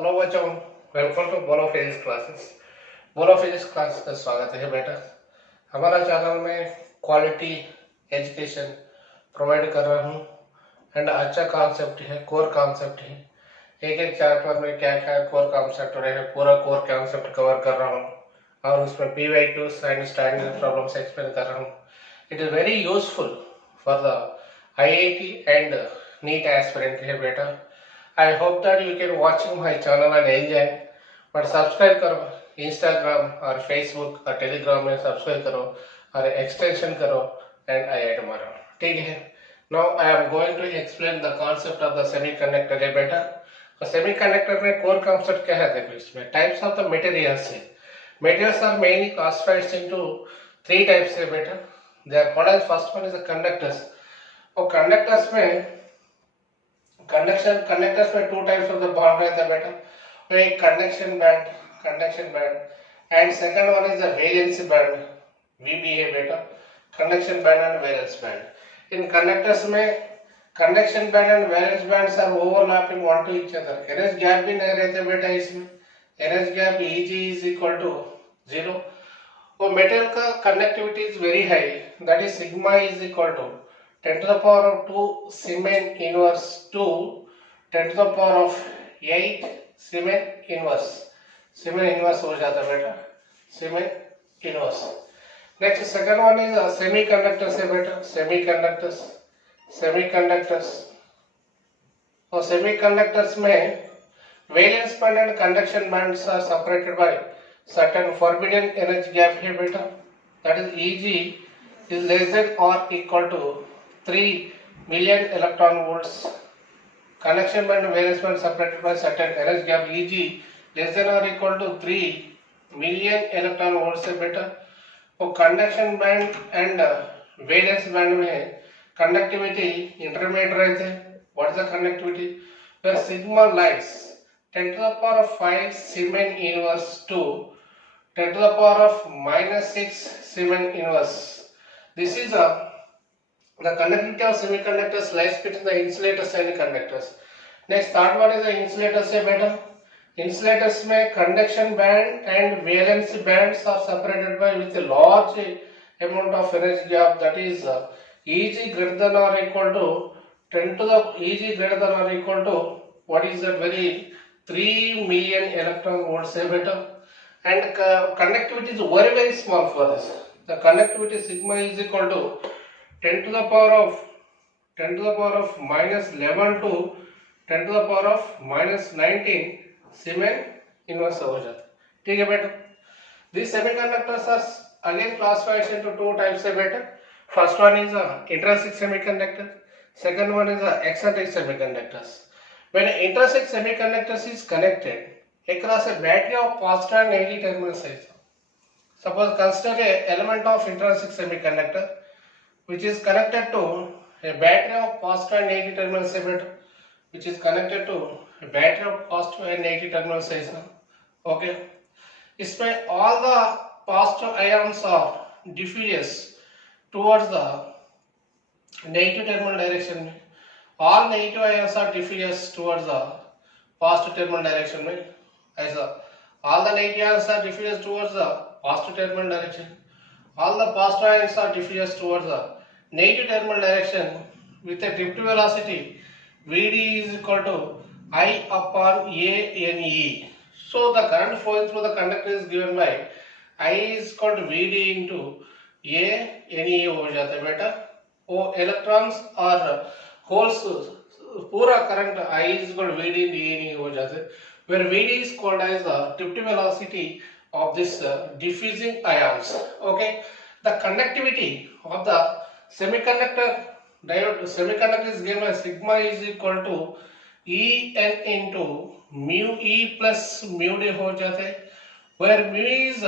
Hello बच्चों, welcome to बोलो physics classes. बोलो फिजिक्स क्लासेस का स्वागत है बेटा। हमारा चैनल में क्वालिटी एजुकेशन प्रोवाइड कर रहा हूँ एंड अच्छा कॉन्सेप्ट है, कोर कॉन्सेप्ट है। एक एक चैप्टर में क्या क्या कोर कॉन्सेप्ट रहेगा, पूरा कोर कॉन्सेप्ट कवर कर रहा हूँ और उसमें PYQs and standard problems explain कर रहा हूँ। It is very useful for the IIT and NEET aspirant है बेटा। I hope that you can watching my channel and enjoy. But subscribe करो, Instagram और Facebook और Telegram में subscribe करो और extension करो and I tomorrow. ठीक है? Now I am going to explain the concept of the semiconductor है बेटा। तो semiconductor में core concept क्या है देखो इसमें types of the materials है। Materials are mainly classified into three types है बेटा। They are called as first one is the conductors। और conductors में कंडक्टर्स में two types of the bond रहता है बेटा। तो एक conduction band and second one is the valency band, VB है बेटा, conduction band and valence band. इन कंडक्टर्स में conduction band and valence bands are overlapping one to each other. Energy gap भी नहीं रहते बेटा इसमें। Energy gap Eg is equal to 0। वो मेटल का conductivity is very high, that is sigma is equal to 10 to the power of 2 Siemens inverse to 10 to the power of 8 Siemens inverse। Siemens inverse हो जाता है बेटा, Siemens inverse। Next second one is semiconductors है बेटा। Semiconductors और semiconductors में valence band and conduction bands are separated by certain forbidden energy gap है बेटा। That is Eg is less than or equal to 3 million electron volts। Conduction band and valence band separated by certain energy gap Eg less than or equal to 3 million electron volts से बेटा। वो conduction band and valence band में conductivity intermediate रहते हैं। What is the conductivity? where sigma lies 10 to the power of 5 Siemens inverse to 10 to the power of -6 Siemens inverse। This is the conductivity of semiconductors lies between the insulators and conductors। Next third one is the insulators है बेटा। Insulators में conduction band and valence bands are separated by with a large amount of energy gap, that is Eg greater than or equal to 10 to the Eg greater than or equal to what is that very 3 million electron volts है बेटा। And conductivity is very small for this। The conductivity sigma is equal to 10 to the power of -11 to 10 to the power of -19 Siemens inverse हो जाता है। ठीक है बेटा। These semiconductors are again classified into two types है बेटा। First one is intrinsic semiconductor, second one is extrinsic semiconductors। When an intrinsic semiconductor is connected across a battery of positive and negative terminals है। Suppose consider a element of intrinsic semiconductor which is connected to a battery of positive and negative terminals है बेटा, which is connected to a battery of positive and negative terminals है इसमें। Okay, इसमें all the positive ions are diffuse towards the negative terminal direction में, all negative ions are diffuse towards the positive terminal direction में। ऐसा all the negative ions are diffused towards the positive terminal direction, all the positive ions are diffused towards the negative terminal direction with a drift velocity Vd is equal to I upon ANE। So the current flowing through the conductor is given by I is equal to Vd into ANE हो जाता है बेटा। वो electrons और holes पूरा current I is equal to Vd into ANE हो जाता है, where Vd is called as the drift velocity of this diffusing ions। Okay, the conductivity of the semiconductor is given by sigma is equal to En into mu E plus mu D हो जाता है, where mu is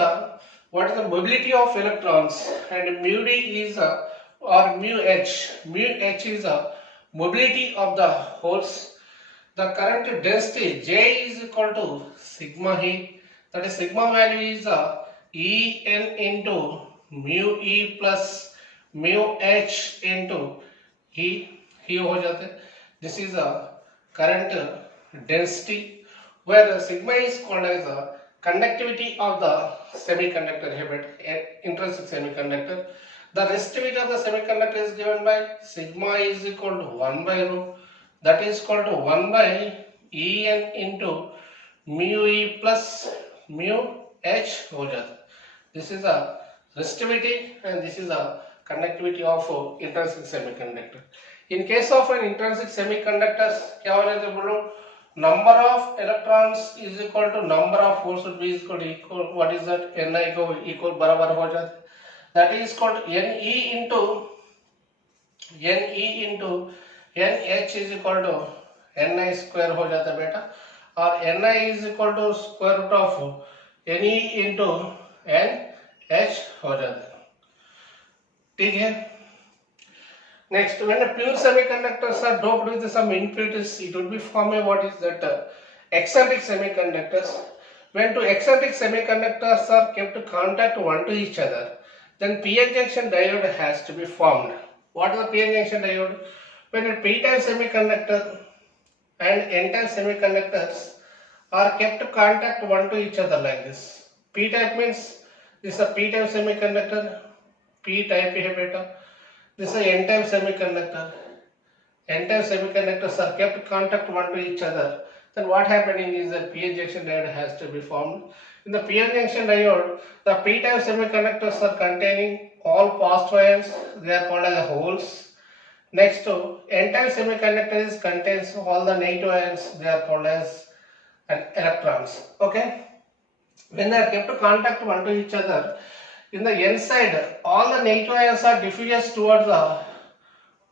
what is the mobility of electrons and mu D is or mu H is mobility of the holes। The current density J is equal to sigma E, that is sigma value is En into mu E plus mu H into E हो जाते हैं। This is a current density where sigma is called as the conductivity of the semiconductor here, intrinsic semiconductor. The resistivity of the semiconductor is given by sigma is equal to 1 by rho, that is called to 1 by En into mu E plus mu H हो जाता है. This is a resistivity and this is a conductivity of intrinsic semiconductor. In case of an intrinsic semiconductors, क्या हो जाता है बोलो? Number of electrons is equal to number of holes would be equal. What is that? Ni को equal बराबर हो जाता है. That is called Ne into NH is equal to Ni square हो जाता है बेटा. और Ni is equal to square root of Ne into NH हो जाता है. ठीक है. Next, when the pure semiconductors are doped with some impurities, it would be formed what is that eccentric semiconductors. When two eccentric semiconductors are kept to contact one to each other, then p-n junction diode has to be formed. What is the p-n junction diode? When a p-type semiconductor and n-type semiconductors are kept to contact one to each other like this. P-type means this is a p-type semiconductor, p-type है बेटा. This is a n-type semiconductor. N-type semiconductors are kept contact one to each other. Then what happening is that p-n junction diode has to be formed. In the p-n junction diode, the p-type semiconductors are containing all positive ions. They are called as holes. Next to n-type semiconductors contains all the negative ions. They are called as electrons. Okay. When they are kept to contact one to each other, in the n side, all the negative ions are diffused towards the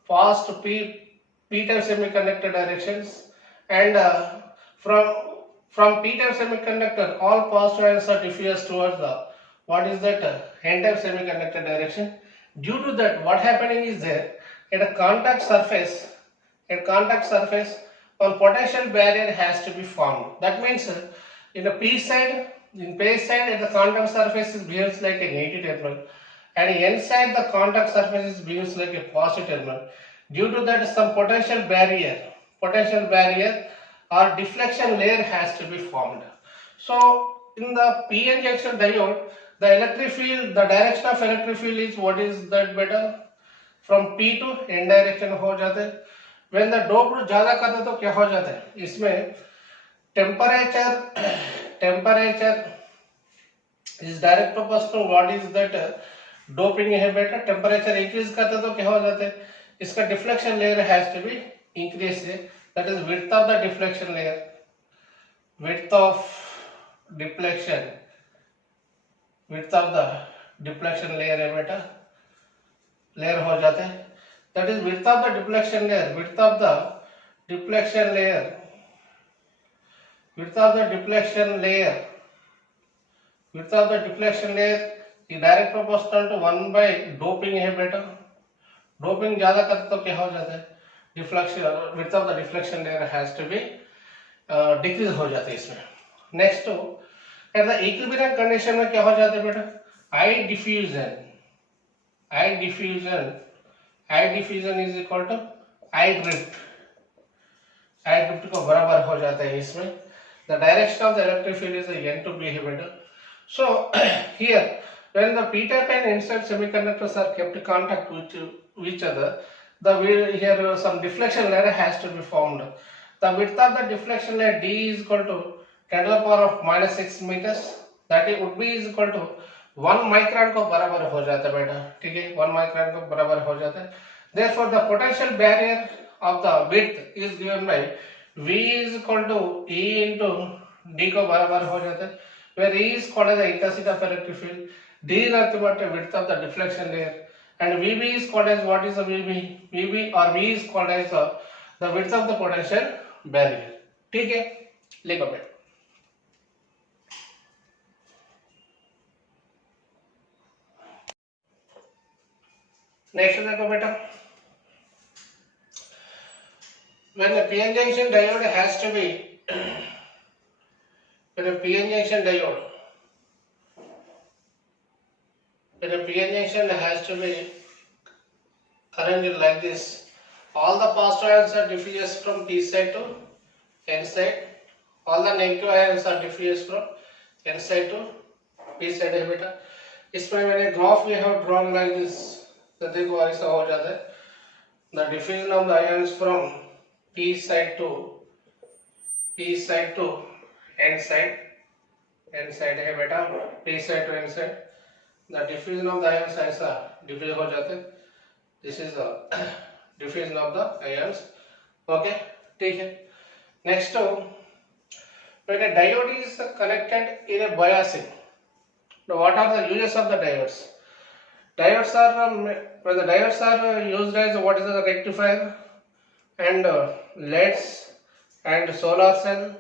fast p-type semiconductor directions, and from p-type semiconductor, all positive ions are diffused towards the what is that n-type semiconductor direction. Due to that, what happening is there at a contact surface, one potential barrier has to be formed. That means in the p side. In P side, at the contact surface is behaves like a negative terminal, and N side the contact surface is behaves like a positive terminal. Due to that, some potential barrier or deflection layer has to be formed. So, in the p-n junction diode, the electric field, the direction of electric field is what is that better? From p to n direction हो जाते हैं. When the dope ज़्यादा करते तो क्या हो जाता है? इसमें temperature is direct proportional to what is that doping है बेटा. Temperature increase करते तो क्या हो जाता है? इसका deflection layer has to be increased. That is width of the deflection layer. Width of deflection layer है बेटा. Layer हो जाता है. That is width of the deflection layer. Width of the deflection layer is direct proportional to 1 by doping है बेटा. Doping ज़्यादा करते तो क्या हो जाता है? Deflection, width of the deflection layer has to be decrease हो जाता है इसमें. Next to at the equilibrium condition में क्या हो जाता है बेटा? I diffusion is equal to I drift. I drift को बराबर हो जाता है इसमें. The direction of the electric field is n to b है बेटा. So here, when the p-type and n-type semiconductors are kept in contact with each other, here some deflection layer has to be formed. The width of the deflection layer d is equal to 10 to the power of minus 6 meters. That it would be is equal to 1 micron को बराबर हो जाता है बेटा. ठीक है, 1 micron को बराबर हो जाता है. Therefore, the potential barrier of the width is given by V is equal to E into D को बराबर हो जाता है. Where E is called as the intensity of electric field, D is nothing but the width of the deflection layer, and VB is called as what is the VB? VB or V is called as the width of the potential barrier. ठीक है, लिखो बेटा. Next देखो बेटा. When the p-n junction diode has to be when a p-n junction has to be arranged like this, all the positive ions are diffused from p side to n side. all the negative ions are diffused from n side to p side है बेटा. इसमें मैंने graph we have drawn like this. तो देखो ऐसा हो जाता है. The diffusion of the ions from p side to n side है बेटा. p side to n side. The diffusion of the ions ऐसा diffuse हो जाते हैं. This is the diffusion of the ions. Okay, ठीक है. Next, when a diode is connected in a biasing, now what are the uses of the diodes? Diodes are when the diodes are used as what is the rectifier and LEDs and solar cell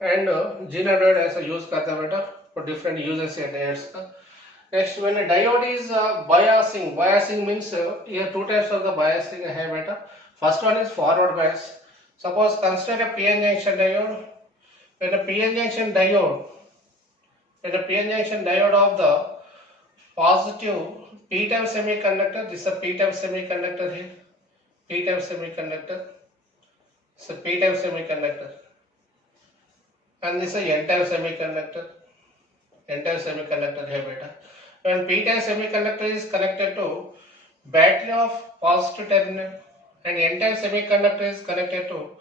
and zener diode ऐसा use करता है बेटा for different uses है diodes का. Next, when a diode is biasing means here two types of the biasing है बेटा. First one is forward bias. Suppose consider a PN junction diode. When a PN junction diode of the positive p-type semiconductor, this is a p-type semiconductor here, p-type semiconductor, so p-type semiconductor, and this is a n-type semiconductor here beta. When p-type semiconductor is connected to battery of positive terminal and n-type semiconductor is connected to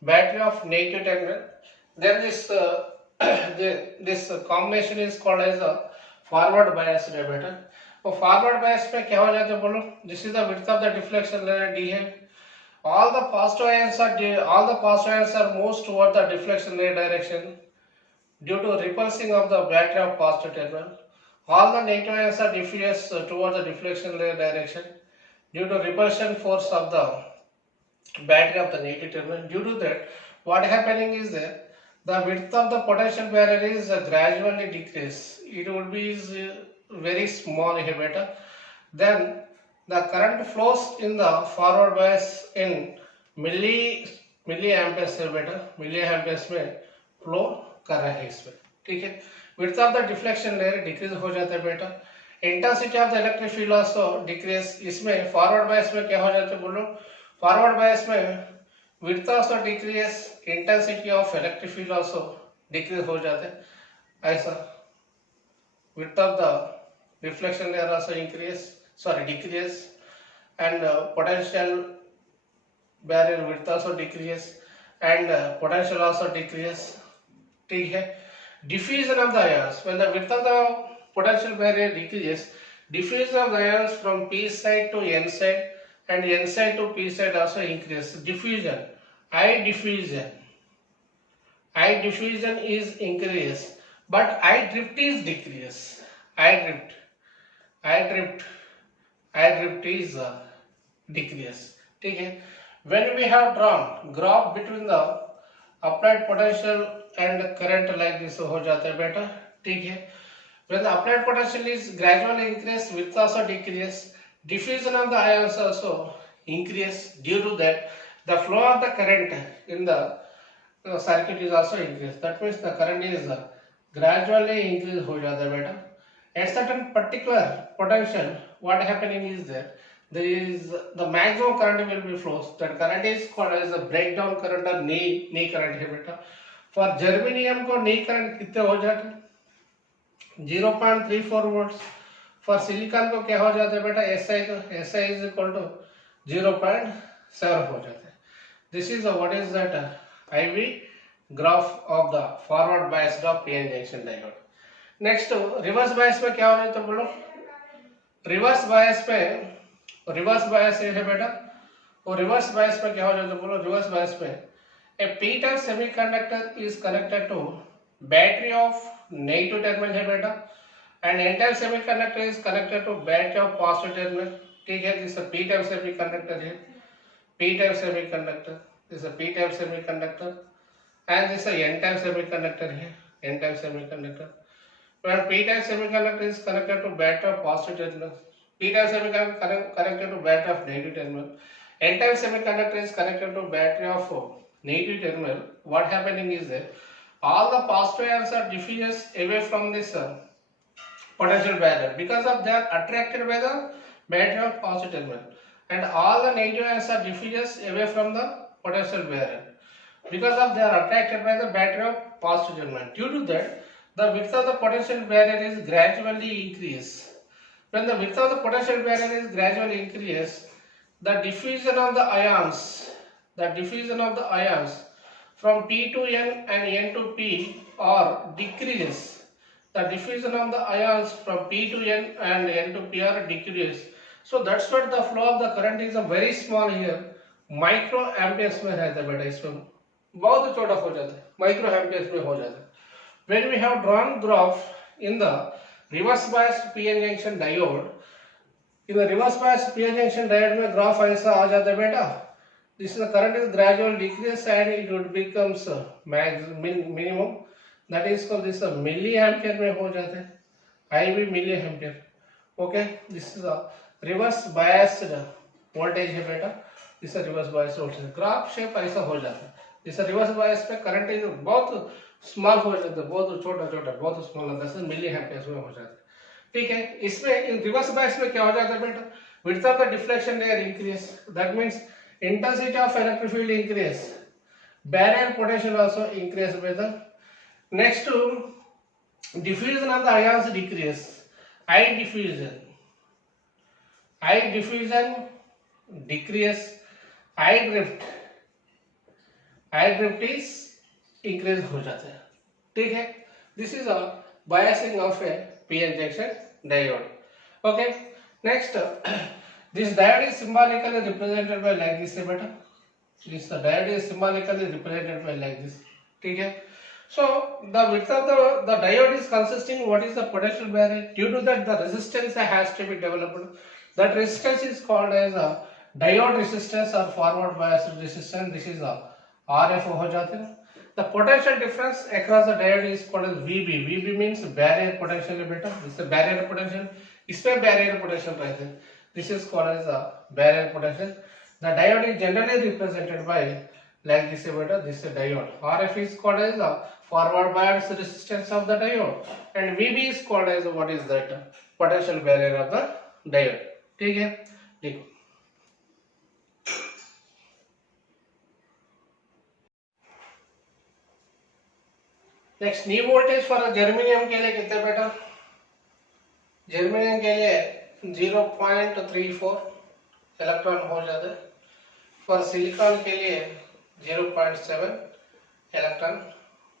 battery of negative terminal, then this this combination is called as a forward bias beta. तो forward bias में क्या हो जाता है बोलो? This is the width of the deflection layer D है. All the positive ions are moves toward the deflection layer direction due to repulsing of the battery of positive terminal. All the negative ions are diffused toward the deflection layer direction due to repulsion force of the battery of the negative terminal. Due to that, what happening is that the width of the potential barrier is gradually decreased. It would be very small here beta. Then the current flows in the forward bias in milliamperes है बेटा. milliamperes में flow कर रहा है इसमें. ठीक है. width of the deflection layer decrease हो जाता है बेटा. intensity of the electric field also decrease. इसमें forward bias में क्या हो जाता है बोलो? forward bias में width also decrease, intensity of electric field also decrease हो जाते हैं. ऐसा width of the reflection layer also decrease, and potential barrier width also decrease and potential also decrease. ठीक है. diffusion of the ions, when the width of the potential barrier decreases, diffusion of the ions from p side to n side and n side to p side also increase. Diffusion, I diffusion is increase, but I drift is decrease. I drift is decrease. ठीक है. When we have drawn graph between the applied potential and current like this हो जाता है बेटा. ठीक है. When the applied potential is gradually increase, width also decrease, diffusion of the ions also increase. Due to that, the flow of the current in the circuit is also increased. That means the current is gradually increase हो जाता है बेटा. At certain particular potential, what happening is that there is the maximum current will be flows. That current is called as a breakdown current or knee current है बेटा. For germanium को knee current कितने हो जाते हैं? 0.34 volts. For silicon को क्या हो जाता है बेटा? SI is equal to 0.7 हो जाता है. This is what is that IV graph of the forward biased of PN junction diode. Next, reverse bias में क्या हो जाता है बोलो? reverse bias है बेटा. और reverse bias में क्या हो जाता है बोलो? reverse bias में a p-type semiconductor is connected to battery of negative terminal है बेटा, and n-type semiconductor is connected to battery of positive terminal. ठीक है. this is a p-type semiconductor है. p-type semiconductor. this is a p-type semiconductor and this is a n-type semiconductor है. n-type semiconductor. When p-type semiconductor is connected to battery of positive terminal, p-type semiconductor connected to battery of negative terminal, n-type semiconductor is connected to battery of negative terminal. What happening is that all the positive ions are diffused away from this potential barrier because of they are attracted by the battery of positive terminal, and all the negative ions are diffused away from the potential barrier. because of they are attracted by the battery of positive element. Due to that, the width of the potential barrier is gradually increased. When the width of the potential barrier is gradually increased, the diffusion of the ions, from P to N and N to P are decreased. The diffusion of the ions from P to N and N to P are decreased. So that's what the flow of the current is a very small here. Micro amperes में रहता है बेटा, इसमें बहुत छोटा हो जाता है, माइक्रो एम्पियर्स में हो जाता है. When we have drawn graph in the reverse biased PN junction diode, in the reverse biased PN junction diode में ग्राफ ऐसा आ जाता है बेटा. This is the current is gradual decrease and it would becomes minimum. That is called this milliampere में हो जाता है, IV milliampere. Okay, this is a reverse biased voltage है बेटा. This is reverse bias voltage. Graph shape ऐसा हो जाता है. इस रिवर्स बायस पे करंट इज बहुत स्मॉल हो जाता है, बहुत छोटा छोटा, बहुत स्मॉल होता है, मिली एम्पियर्स में हो जाता है. ठीक है, इसमें रिवर्स बायस में क्या हो जाता है बेटा, width of the deflection layer increase, that means intensity of electric field increase, barrier potential also increase बेटा. Next diffusion of the ions decrease, I diffusion decrease, I drift is increase हो जाता है. ठीक है, this is a biasing of a PN junction diode. Okay, next this diode is symbolically represented by like this है बेटा. This diode is symbolically represented by like this. ठीक है. So the width of the diode is consisting what is the potential barrier. Due to that the resistance has to be developed. That resistance is called as a diode resistance or forward bias resistance. This is a RF हो जाते हैं. The potential difference across the diode is called as VB. VB means barrier potential है बेटा. This is barrier potential. इसमें barrier potential रहते हैं. This is called as a barrier potential. The diode is generally represented by like this है बेटा. This is diode. RF is called as a forward bias resistance of the diode and VB is called as what is that potential barrier of the diode. ठीक है, देखो next knee voltage for germanium के लिए कितने बेटा, germanium के लिए 0.34 electron हो जाता है, फॉर सिलिकॉन के लिए 0.7 इलेक्ट्रॉन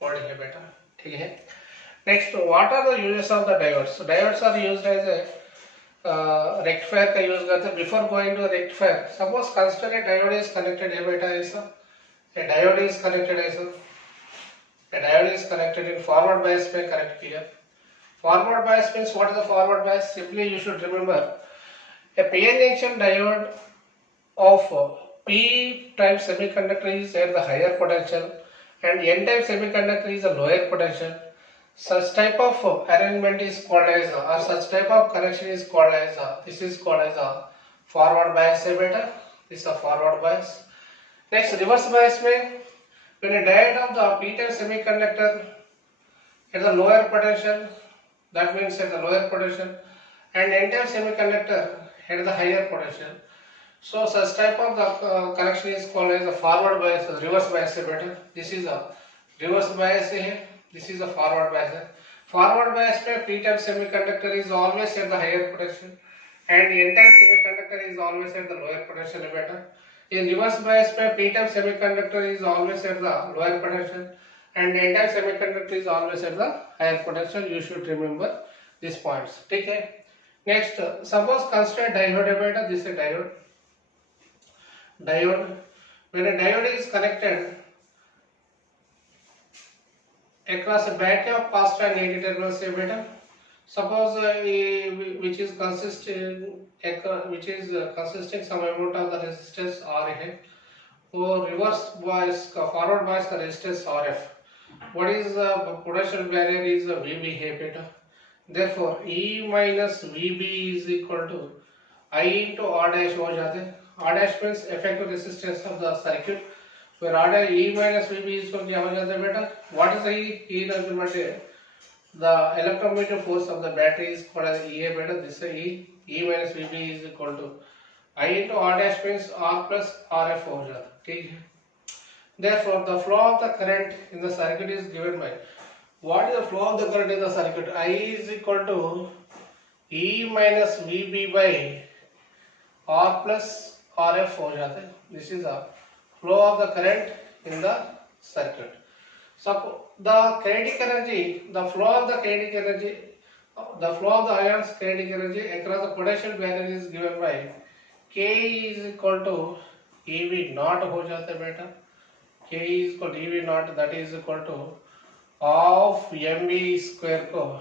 वोल्ट है बेटा. ठीक है, next what are the uses of the diodes. Diodes are used as a rectifier का यूज करते हैं. Before going to rectifier, suppose consider a diode is connected है बेटा ऐसा, ए डायोड इज कनेक्टेड ऐसा, a diode is connected in forward bias में connect किया. Forward bias means what is the forward bias? Simply you should remember a PN junction diode of P type semiconductor is at the higher potential and N type semiconductor is a lower potential. Such type of arrangement is called as or such type of connection is called as this is called as a forward bias है बेटा. This is a forward bias. Next reverse bias में when a diode of the p-type semiconductor at the lower potential, that means at the lower potential, and n-type semiconductor at the higher potential, so such type of the connection is called as a forward bias, reverse bias है बेटा. This is a reverse bias है, this is a forward bias है. Forward bias में p-type semiconductor is always at the higher potential and n-type semiconductor is always at the lower potential है बेटा. In reverse bias पे p-type semiconductor is always at the lower potential and n-type semiconductor is always at the higher potential. You should remember these points. ठीक है. Next, suppose consider diode है बेटा. This is diode. Diode. When a diode is connected across a battery of positive and negative terminals है बेटा. Suppose which is consisting some amount of the resistance R है, और reverse bias का forward bias का resistance RF. What is the potential barrier is VB है बेटा. Therefore E minus VB is equal to I into R dash हो जाते हैं. R dash means effective resistance of the circuit, where R dash E minus VB is क्या हो जाता है बेटा. What is the E ultimately the electromotive force of the battery is called as E है बेटा. This is E. E minus VB is equal to I into R dash means R plus RF हो जाता है. ठीक है. Therefore, the flow of the current in the circuit is given by, what is the flow of the current in the circuit? I is equal to E minus VB by R plus RF हो जाता है. This is the flow of the current in the circuit. So the kinetic energy, the flow of the kinetic energy, the flow of the ions kinetic energy across the potential barrier is given by K is equal to EV naught हो जाता है बेटा. K is equal to EV naught, that is equal to of mv square को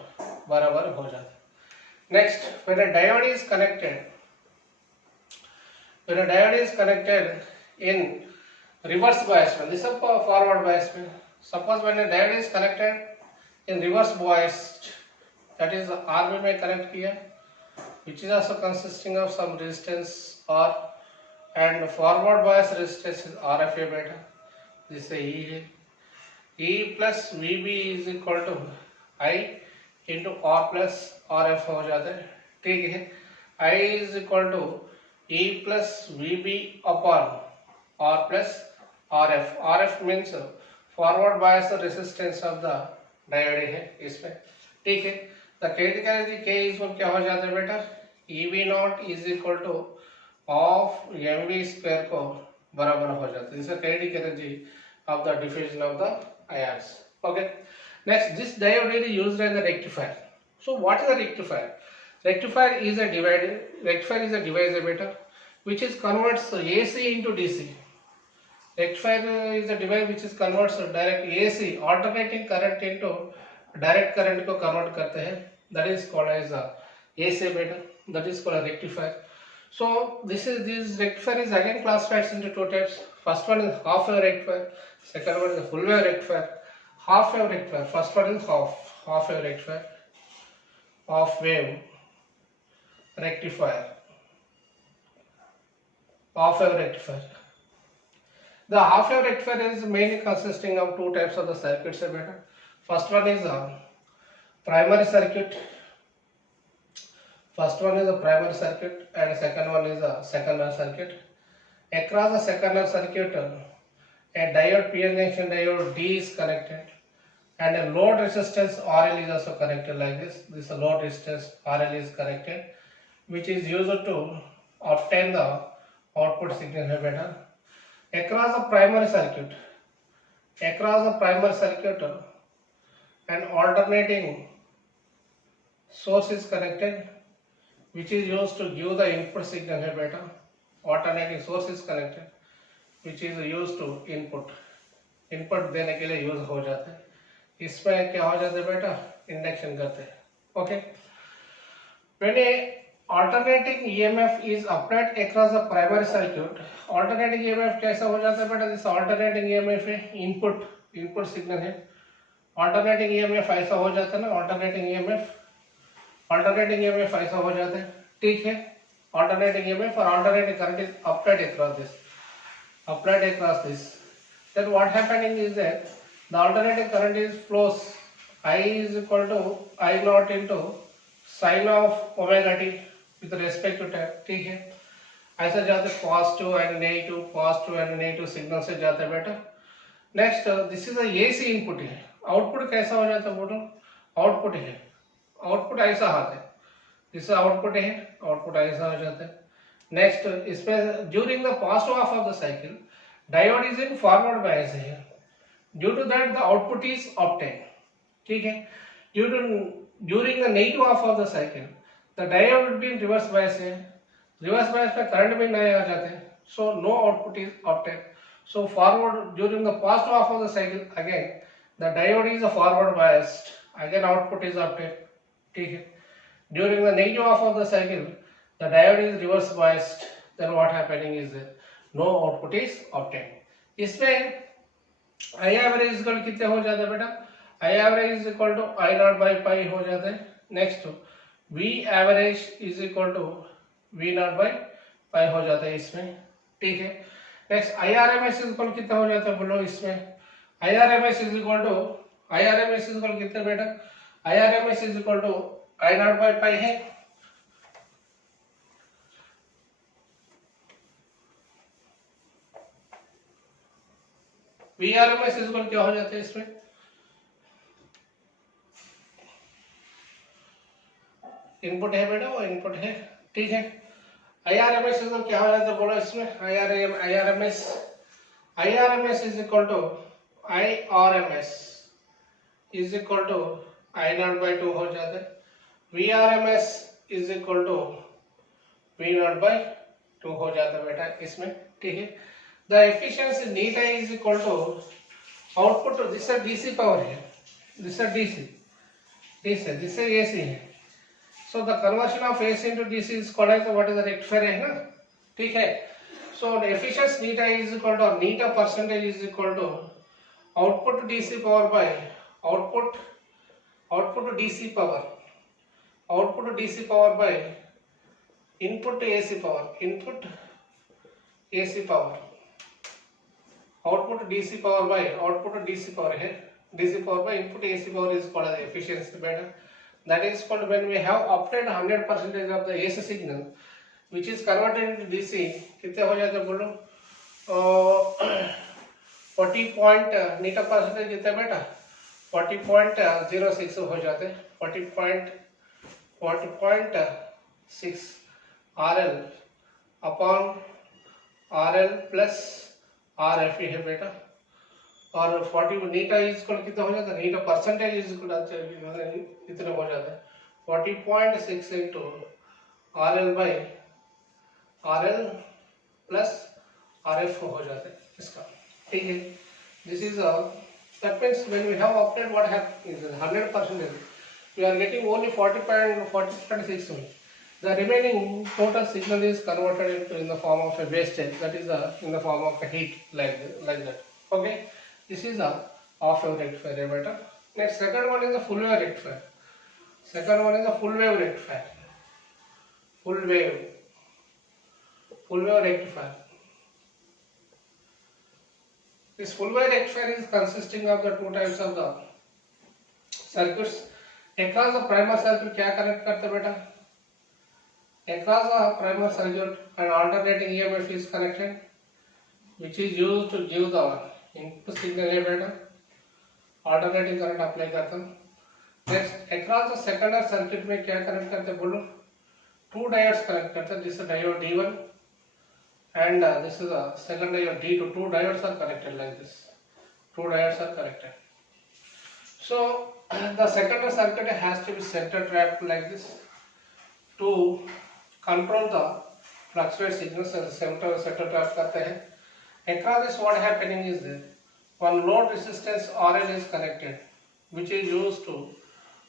बराबर हो जाता है. Next, when a diode is connected in reverse bias, this is forward bias. Suppose when a diode is connected in reverse bias, that is RB में connect किया, which is also consisting of some resistance R, and forward bias resistance is RF है बेटा. This is E है. E plus VB is equal to I into R plus RF हो जाता है. ठीक है. I is equal to E plus VB upon R plus RF. RF means forward bias resistance of the diode है इसमें. ठीक है. The kinetic energy K is equal क्या हो जाता है बेटा? EV naught is equal to of mv square को बराबर हो जाता है. This is kinetic energy of the diffusion of the ions. Okay. Next, this diode is used as a rectifier. So what is a rectifier? Rectifier is a device beta which is converts AC into DC. Rectifier is a device which is converts direct AC alternating current into direct current को convert करते हैं. That is called as a AC beta. That is called a rectifier. So this rectifier is again classified into two types. First one is half wave rectifier. Second one is full wave rectifier. Half wave rectifier. First one is half wave rectifier. Half wave rectifier. Half wave rectifier. The half wave rectifier is mainly consisting of two types of the circuits. First one is a primary circuit. First one is a primary circuit and second one is a secondary circuit. Across the secondary circuit, a diode PN junction diode D is connected and a load resistance RL is also connected like this. This load resistance RL is connected, which is used to obtain the output signal है बेटा. Across the primary circuit, an alternating source is connected, which is used to give the input signal है बेटा. Alternating source is connected, which is used to input देने के लिए use हो जाता है. इसमें क्या हो जाता है बेटा? इंडक्शन करते हैं. Okay. When a alternating EMF is applied across the primary circuit, alternating EMF कैसा हो जाता है बेटा? This alternating EMF है input signal है. Alternating EMF ऐसा हो जाता है ना, alternating EMF ऐसा हो जाता है. ठीक है. Alternating EMF or alternating current is applied across this. Then what happening is that the alternating current is flows. I is equal to I naught into sin of omega t with respect to time. ठीक है. ऐसा जाते positive and negative signal से जाता है बेटा. Next, this is a AC input है. Output कैसा हो जाता है बोलो? आउटपुट है. आउटपुट ऐसा आता है. इससे आउटपुट है. आउटपुट ऐसा हो जाता है. नेक्स्ट, इसमें during the positive half of the cycle diode is in forward bias है. Due to that the output is obtain. ठीक है. During the negative half of the cycle the diode will be in reverse bias है. Reverse बायस में current भी नए आ जाते हैं. So no output is obtain. So forward during the positive half of the cycle, again the diode is a forward biased, again output is obtained. ठीक है. During the negative half of the cycle, the diode is reverse biased. Then what happening is that no output is obtained. इसमें I average equal कितने हो जाते हैं बेटा? I average is equal to I naught by pi हो जाते हैं. Next V average is equal to V naught by pi हो जाता है इसमें. ठीक है. नेक्स्ट IRMS इक्वल कितना हो जाता है बोलो इसमें? IRMS इज इक्वल कितने बेटा? IRMS is equal to I naught by pi है. VRMS इक्वल क्या हो जाता है इसमें, इनपुट है बेटा, वो इनपुट है, ठीक है। IRMS इक्वल क्या हो जाता है बोलो इसमें, IRMS is equal to IRMS is equal to I0/2 हो जाता है। VRMS is equal to V0/2 हो जाता है बेटा इसमें, ठीक है। The efficiency eta is equal to output, this DC power है, दिस डीसी, दिस एसी है। So the conversion of AC into DC is called as what is the rectifier है ना, ठीक है। So efficiency eta is equal to eta percentage is equal to output DC power by output DC power by input AC power, output DC power by output DC power है, DC power by input AC power is called as efficiency बेटा। That is called when we have obtained 100% of the AC signal which is converted into DC, कितने हो जाते हैं बोलो, 40 point नीटा percentage कितने बेटा, 40.06 हो जाते हैं, 40.6 RL upon RL plus RF है बेटा, और 40 नीटा इक्वल कितना हो जाता है, नीटा परसेंटेज इक्वल कितने हो जाता है, 40.6 इंटू RL प्लस RF हो जाता है इसका, ठीक है। This is that means when we have opted what happens 100% we are getting only 40.6 only. The remaining total signal is converted into in the form of a wastage, that is in the form of a heat, like that, okay. This is a half wave rectifier beta. Next, second one is the full wave rectifier. Full wave rectifier. This full wave rectifier is consisting of the two types of the circuits. Across the primer circuit क्या connect करते बेटा, across the primer circuit an alternating EMF is connected, which is used to give the input signal है बेटा, alternating current apply करता हूँ। Next, across the secondary circuit में क्या connect करते हैं बोलो, टू डायोड्स कनेक्ट करते हैं, this diode D1 and this is the second diode D2, two diodes are connected like this, so the secondary circuit has to be center trapped like this to control the fluctuate signals, center trap करते हैं। Across this what happening is that one load resistance RL is connected, which is used to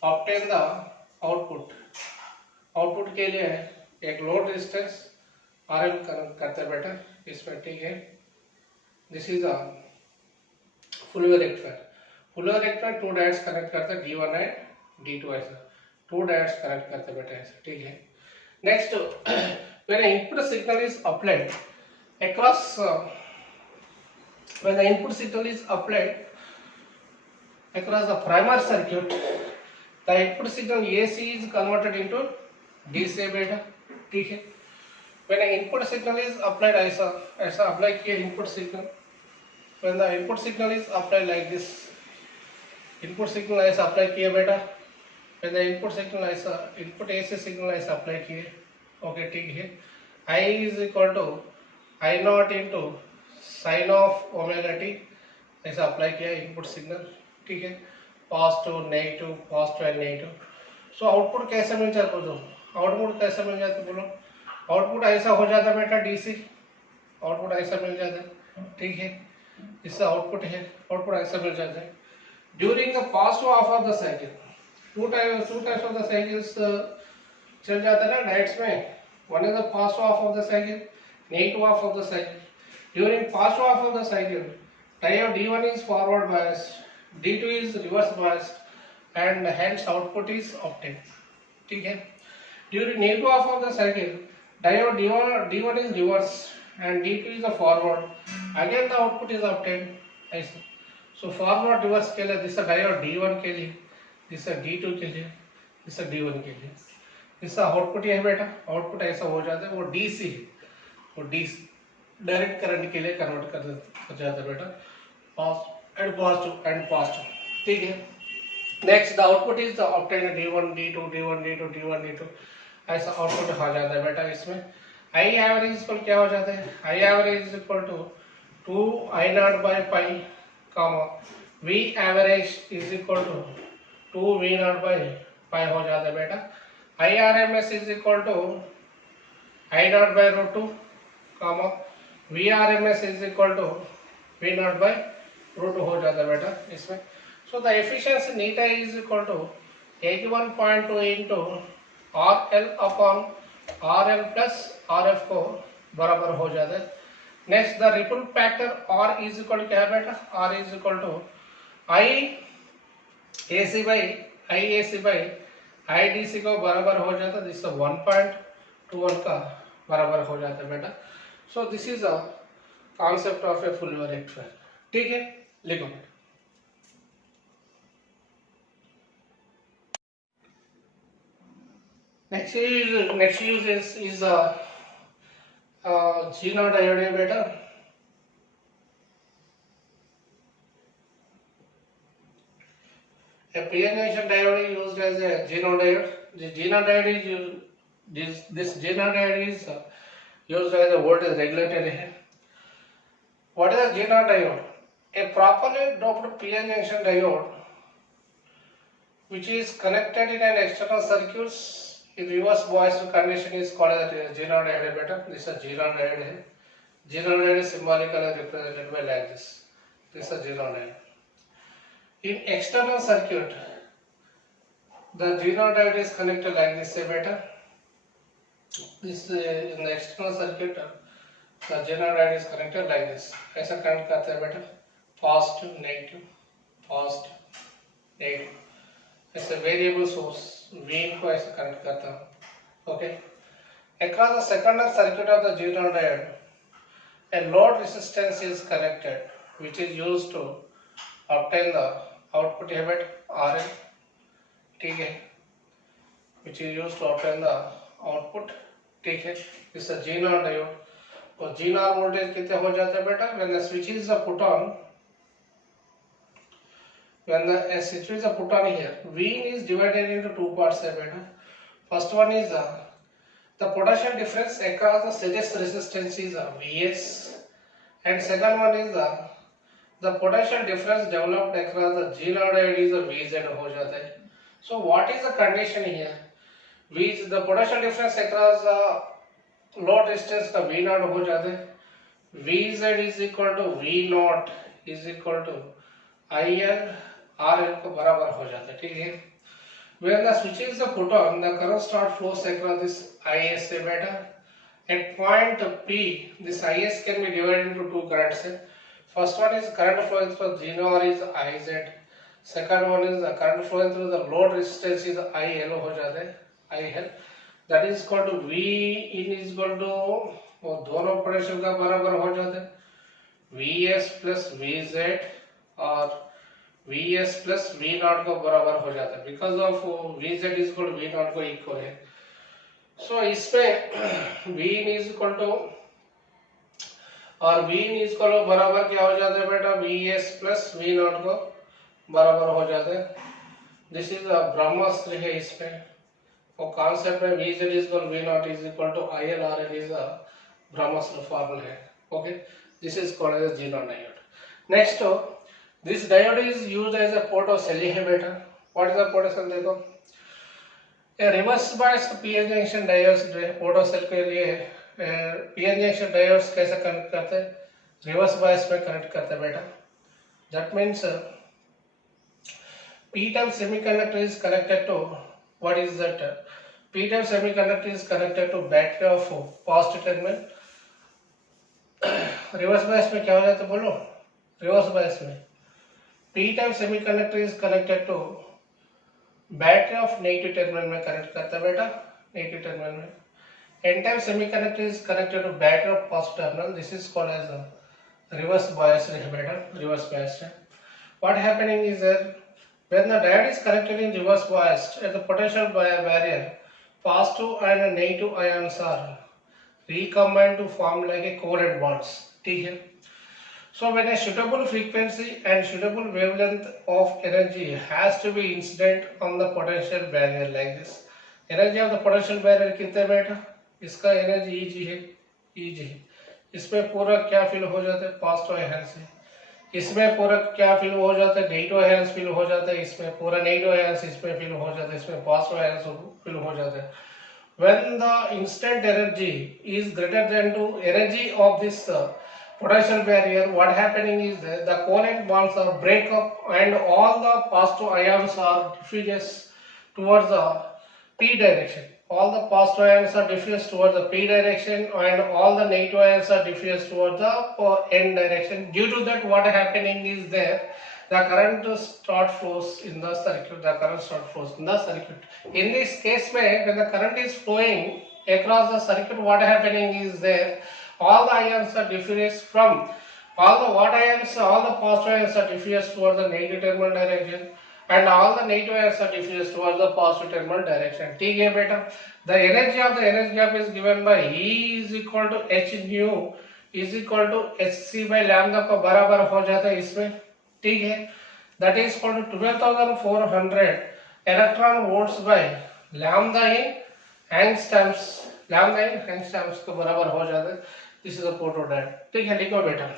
obtain the output के लिए एक load resistance RL connect करते हैं बेटा इसमें, ठीक है। This is a full wave rectifier two diodes connect करते हैं, D1 एंड D2 ऐसा टू डायोड्स कनेक्ट करते हैं बेटा ऐसा, ठीक है। Next, when the input signal is applied across when the input signal is applied across the primer circuit, the input signal AC is converted into DC beta, ठीक है। when the input signal is applied ऐसा apply किया input signal, when the input signal is applied like this, input signal ऐसा apply किया बेटा, when the input signal ऐसा input AC signal ऐसा apply किए, ओके, ठीक है। I is equal to I0 into sine of omega t ऐसा apply किया इनपुट सिग्नल, ठीक है, positive and negative. So output कैसे मिल जाता बोलो, आउटपुट ऐसा हो जाता बेटा डीसी, आउटपुट ऐसा मिल जाता है, ठीक है। इससे आउटपुट ऐसा मिल जाता है during the positive half of the cycle, to types of the cycles चल जाता है ना डायोड्स में, one is the positive half of the cycle, negative half of the cycle. During positive half of the cycle, diode D1 is forward biased, D2 is reverse biased, and hence output is obtained, ठीक है। During negative half of the cycle, diode D1 is reverse and D2 is the forward, again the output is obtained ऐसा। So forward reverse के लिए this diode D1 के लिए, this D2 के लिए, this D1 के लिए, इसका आउटपुट ये है बेटा, आउटपुट ऐसा हो जाता है, वो DC है, वो DC डायरेक्ट करंट के लिए कन्वर्ट कर जाता है बेटा। पॉजिटिव ठीक है। Next the output is the obtain D1 D2 D1 D2 D1 D2 ऐसा आउटपुट हो जाता है बेटा। इसमें आई एवरेज इक्वल क्या हो जाता है, I average is equal to 2 I naught by pi comma V average is equal to 2 V naught by pi हो जाता है बेटा। I R M S is equal to I naught by root 2 comma V R M S is equal to V naught by root 2 हो जाता है बेटा इसमें। So the efficiency neta is equal to 81.2 into RL upon RL plus RF को बराबर हो जाता है। Next the ripple factor R is equal क्या है बेटा, R is equal to IAC by IDC को बराबर हो जाता है, जिससे 1.21 का बराबर हो जाता है बेटा। So this is a concept of a full wave rectifier. ठीक है, लिखो। Next use is Gino diode beta. A PN junction diode used as a Gino diode. The Gino diode is used, this Gino diode is used as a voltage regulator. What is a Gino diode? A properly doped PN junction diode which is connected in an external circuits in reverse biased condition is called as a Gino diode beta. This is a Gino diode. Gino diode is symbolically represented by like this. This is a Gino diode. In external circuit, the Gino diode is connected like this, say beta. This in the external circuit, the Gino diode is connected like this. ऐसा connect करते हैं बेटा, positive, negative, negative. ऐसे variable source V को ऐसे connect करता हूँ। Okay, across the secondary circuit of the Gino diode, a load resistance is connected, which is used to obtain the output habit RL. ठीक है, which is used to obtain the output. ठीक है, इस Gino diode और Gino voltage कितने हो जाते हैं बेटा, when the switch is put on. When the switch is put on here, V is divided into two parts. First one is the potential difference across the series resistance is Vs, and second one is the potential difference developed across the Gino diode is Vz हो जाता है. So what is the condition here? V the potential difference across the load resistance का V naught हो जाता है. Vz is equal to V naught is equal to IL RL को बराबर हो जाता है. ठीक है, when the switch is put on, the current start flows across this IS beta. At point P, this IS can be divided into two currents. First one is current flowing through Gino or is IZ. Second one is the current flowing through the load resistance is IL हो जाता है, IL. That is equal to V in is equal to वो दोनों potential का बराबर हो जाता है, Vs plus Vz और Vs plus V naught को बराबर हो जाता है, because of Vz is equal to V naught को इक्वल है. सो इसमें V इज इक्वल टू और V इज इक्वल टू बराबर क्या हो जाता है बेटा, Vs प्लस V naught को बराबर हो जाता है. दिस इज ब्रह्मास्त्र है. इसमें वो कॉन्सेप्ट है Vz is equal V naught is equal to IL RL is a ब्रह्मास्त्र फॉर्मूला है. Okay, this is called as Gino diode. Next, this diode is used as a photocell है बेटा. What is a photocell देखो, a reverse biased PN junction diodes photocell के लिए PN junction diodes कैसे connect करते हैं, reverse bias में connect करते हैं बेटा. That means P type semiconductor is connected to, what is that, P type semiconductor is connected to battery of positive terminal. reverse bias में क्या हो जाता है बोलो, reverse bias में P type semiconductor is connected to battery of negative terminal में connect करता है बेटा, negative terminal में. N type semiconductor is connected to battery of positive terminal. This is called as a reverse bias है बेटा, reverse bias है. What happening is that when the diode is connected in reverse bias, at the potential barrier, positive and negative ions are recombined to form like a covalent bonds. ठीक है. So when a suitable frequency and suitable wavelength of energy has to be incident on the potential barrier like this. Energy of the potential barrier कितने बेटा? इसका energy Eg है, Eg है. इसमें पूरा क्या fill हो जाता है? Positive ions है. इसमें पूरा क्या fill हो जाता है? Negative ions fill हो जाता है. इसमें पूरा negative ions इसमें fill हो जाता है. इसमें positive ions fill हो जाता है. When the instant energy is greater than to energy of this potential barrier, what happening is that the covalent bonds are break up and all the positive ions are diffused towards the p direction. All the positive ions are diffused towards the p direction and all the negative ions are diffused towards the n direction. Due to that, what happening is there, the current start flows in the circuit. The current start flows in the circuit. In this case, when the current is flowing across the circuit, what happening is there, all the ions are diffused from all the what ions, all the positive ions are diffused towards the negative terminal direction and all the negative ions are diffused towards the positive terminal direction. ठीक है बेटा? The energy of the energy gap is given by E is equal to H nu is equal to Hc by lambda को बराबर हो जाता है इसमें. ठीक है? That is equal to 12,400 electron volts by lambda in angstroms. Lambda in angstroms को बराबर हो जाता है. This is a photodiode. ठीक है, लिखो बेटा.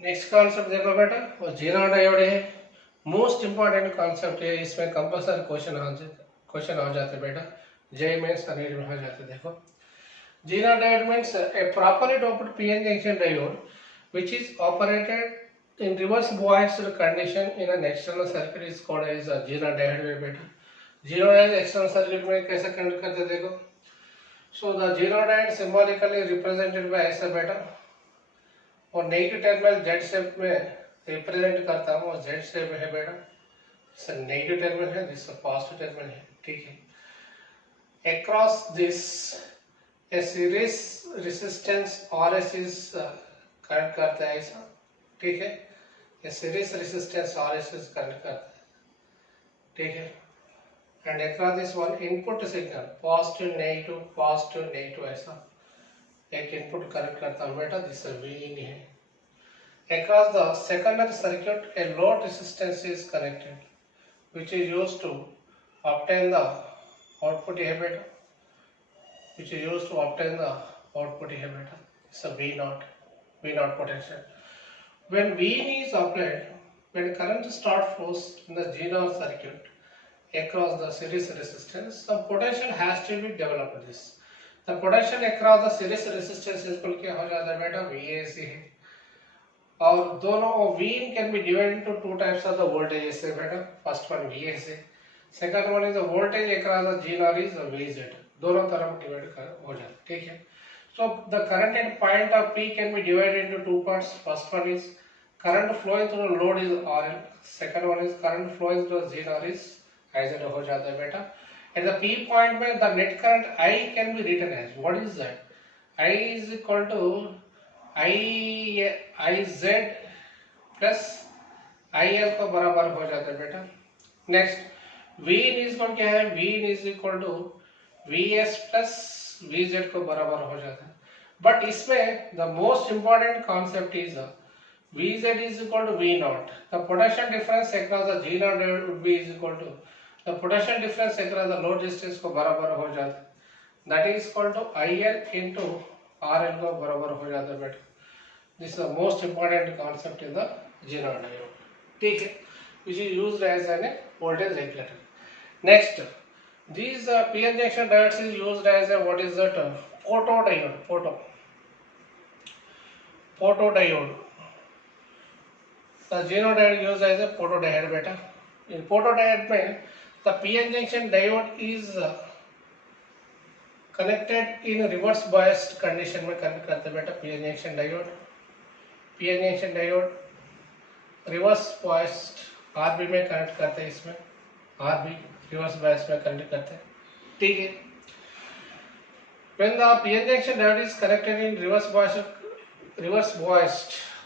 नेक्स्ट कॉन्सेप्ट देखो बेटा, वो जीरो डायोड है. मोस्ट इंपॉर्टेंट कॉन्सेप्ट है. इसमें कंपल्सरी क्वेश्चन आ जाते बेटा. JEE Mains and NEET में आ जाते. देखो, zero diode means a properly doped PN junction diode which is operated in reverse biased condition in an external circuit is called as a zero diode बेटा. Zero diode external circuit में कैसे conduct करते देखो. So the zero diode symbolically represented by ऐसा बेटा, और negative terminal Z shape में represent करता हूँ, और Z शेप है बेटा. इसका नेगेटिव टर्मिनल है, जिसका पॉजिटिव टर्मिनल है. ठीक है. Across this a series resistance RS is connect करता है ऐसा. ठीक है. ये series resistance RS is connect करता है. ठीक है. And across this one input signal positive negative ऐसा एक इनपुट कनेक्ट करता हूँ बेटा. दिस Vin है. Across the secondary circuit a load resistance is connected which is used to obtain the output है बेटा. Which is used to obtain the output है बेटा. It's a V0 potential. When Vin is applied, when current start flows in the G0 circuit across the series resistance, the potential has to be developed. This the potential across the series resistance is क्या हो जाता है बेटा, VAC है. और दोनों Vin can be divided into two types of the voltages है बेटा. First one VAC, second one is the voltage across the G0 is VZ. दोनों तरफ डिवाइड हो जाता है. ठीक है. So the current at point of P can be divided into two parts. First one is current flowing through the load is RL. Second one is current flowing through the G0 is IZ हो जाता है बेटा. At the P point में the net current I can be written as, what is that? I is equal to IZ plus IL को बराबर हो जाता है बेटा. Next Vin is equal क्या है? Vin is equal to VS plus VZ को बराबर हो जाता है. बट इसमें the most important concept is VZ is equal to V0. The potential difference across the G0 would be is equal to the potential difference across the load distance को बराबर हो जाता है. That is equal to IL into RL को बराबर हो जाता है बेटा. This is the most important concept in the G0 diode. ठीक है, which is used as a voltage regulator. Next, these PN junction diodes is used as a what is that photodiode. Photodiode. The G0 diode used as a photodiode बेटा. In photodiode में the PN junction diode is connected in reverse biased condition में connect करते हैं बेटा. PN junction diode reverse biased RB में connect करते हैं. इसमें RB reverse bias में कनेक्ट करते हैं. ठीक है. When the PN junction diode is connected in reverse biased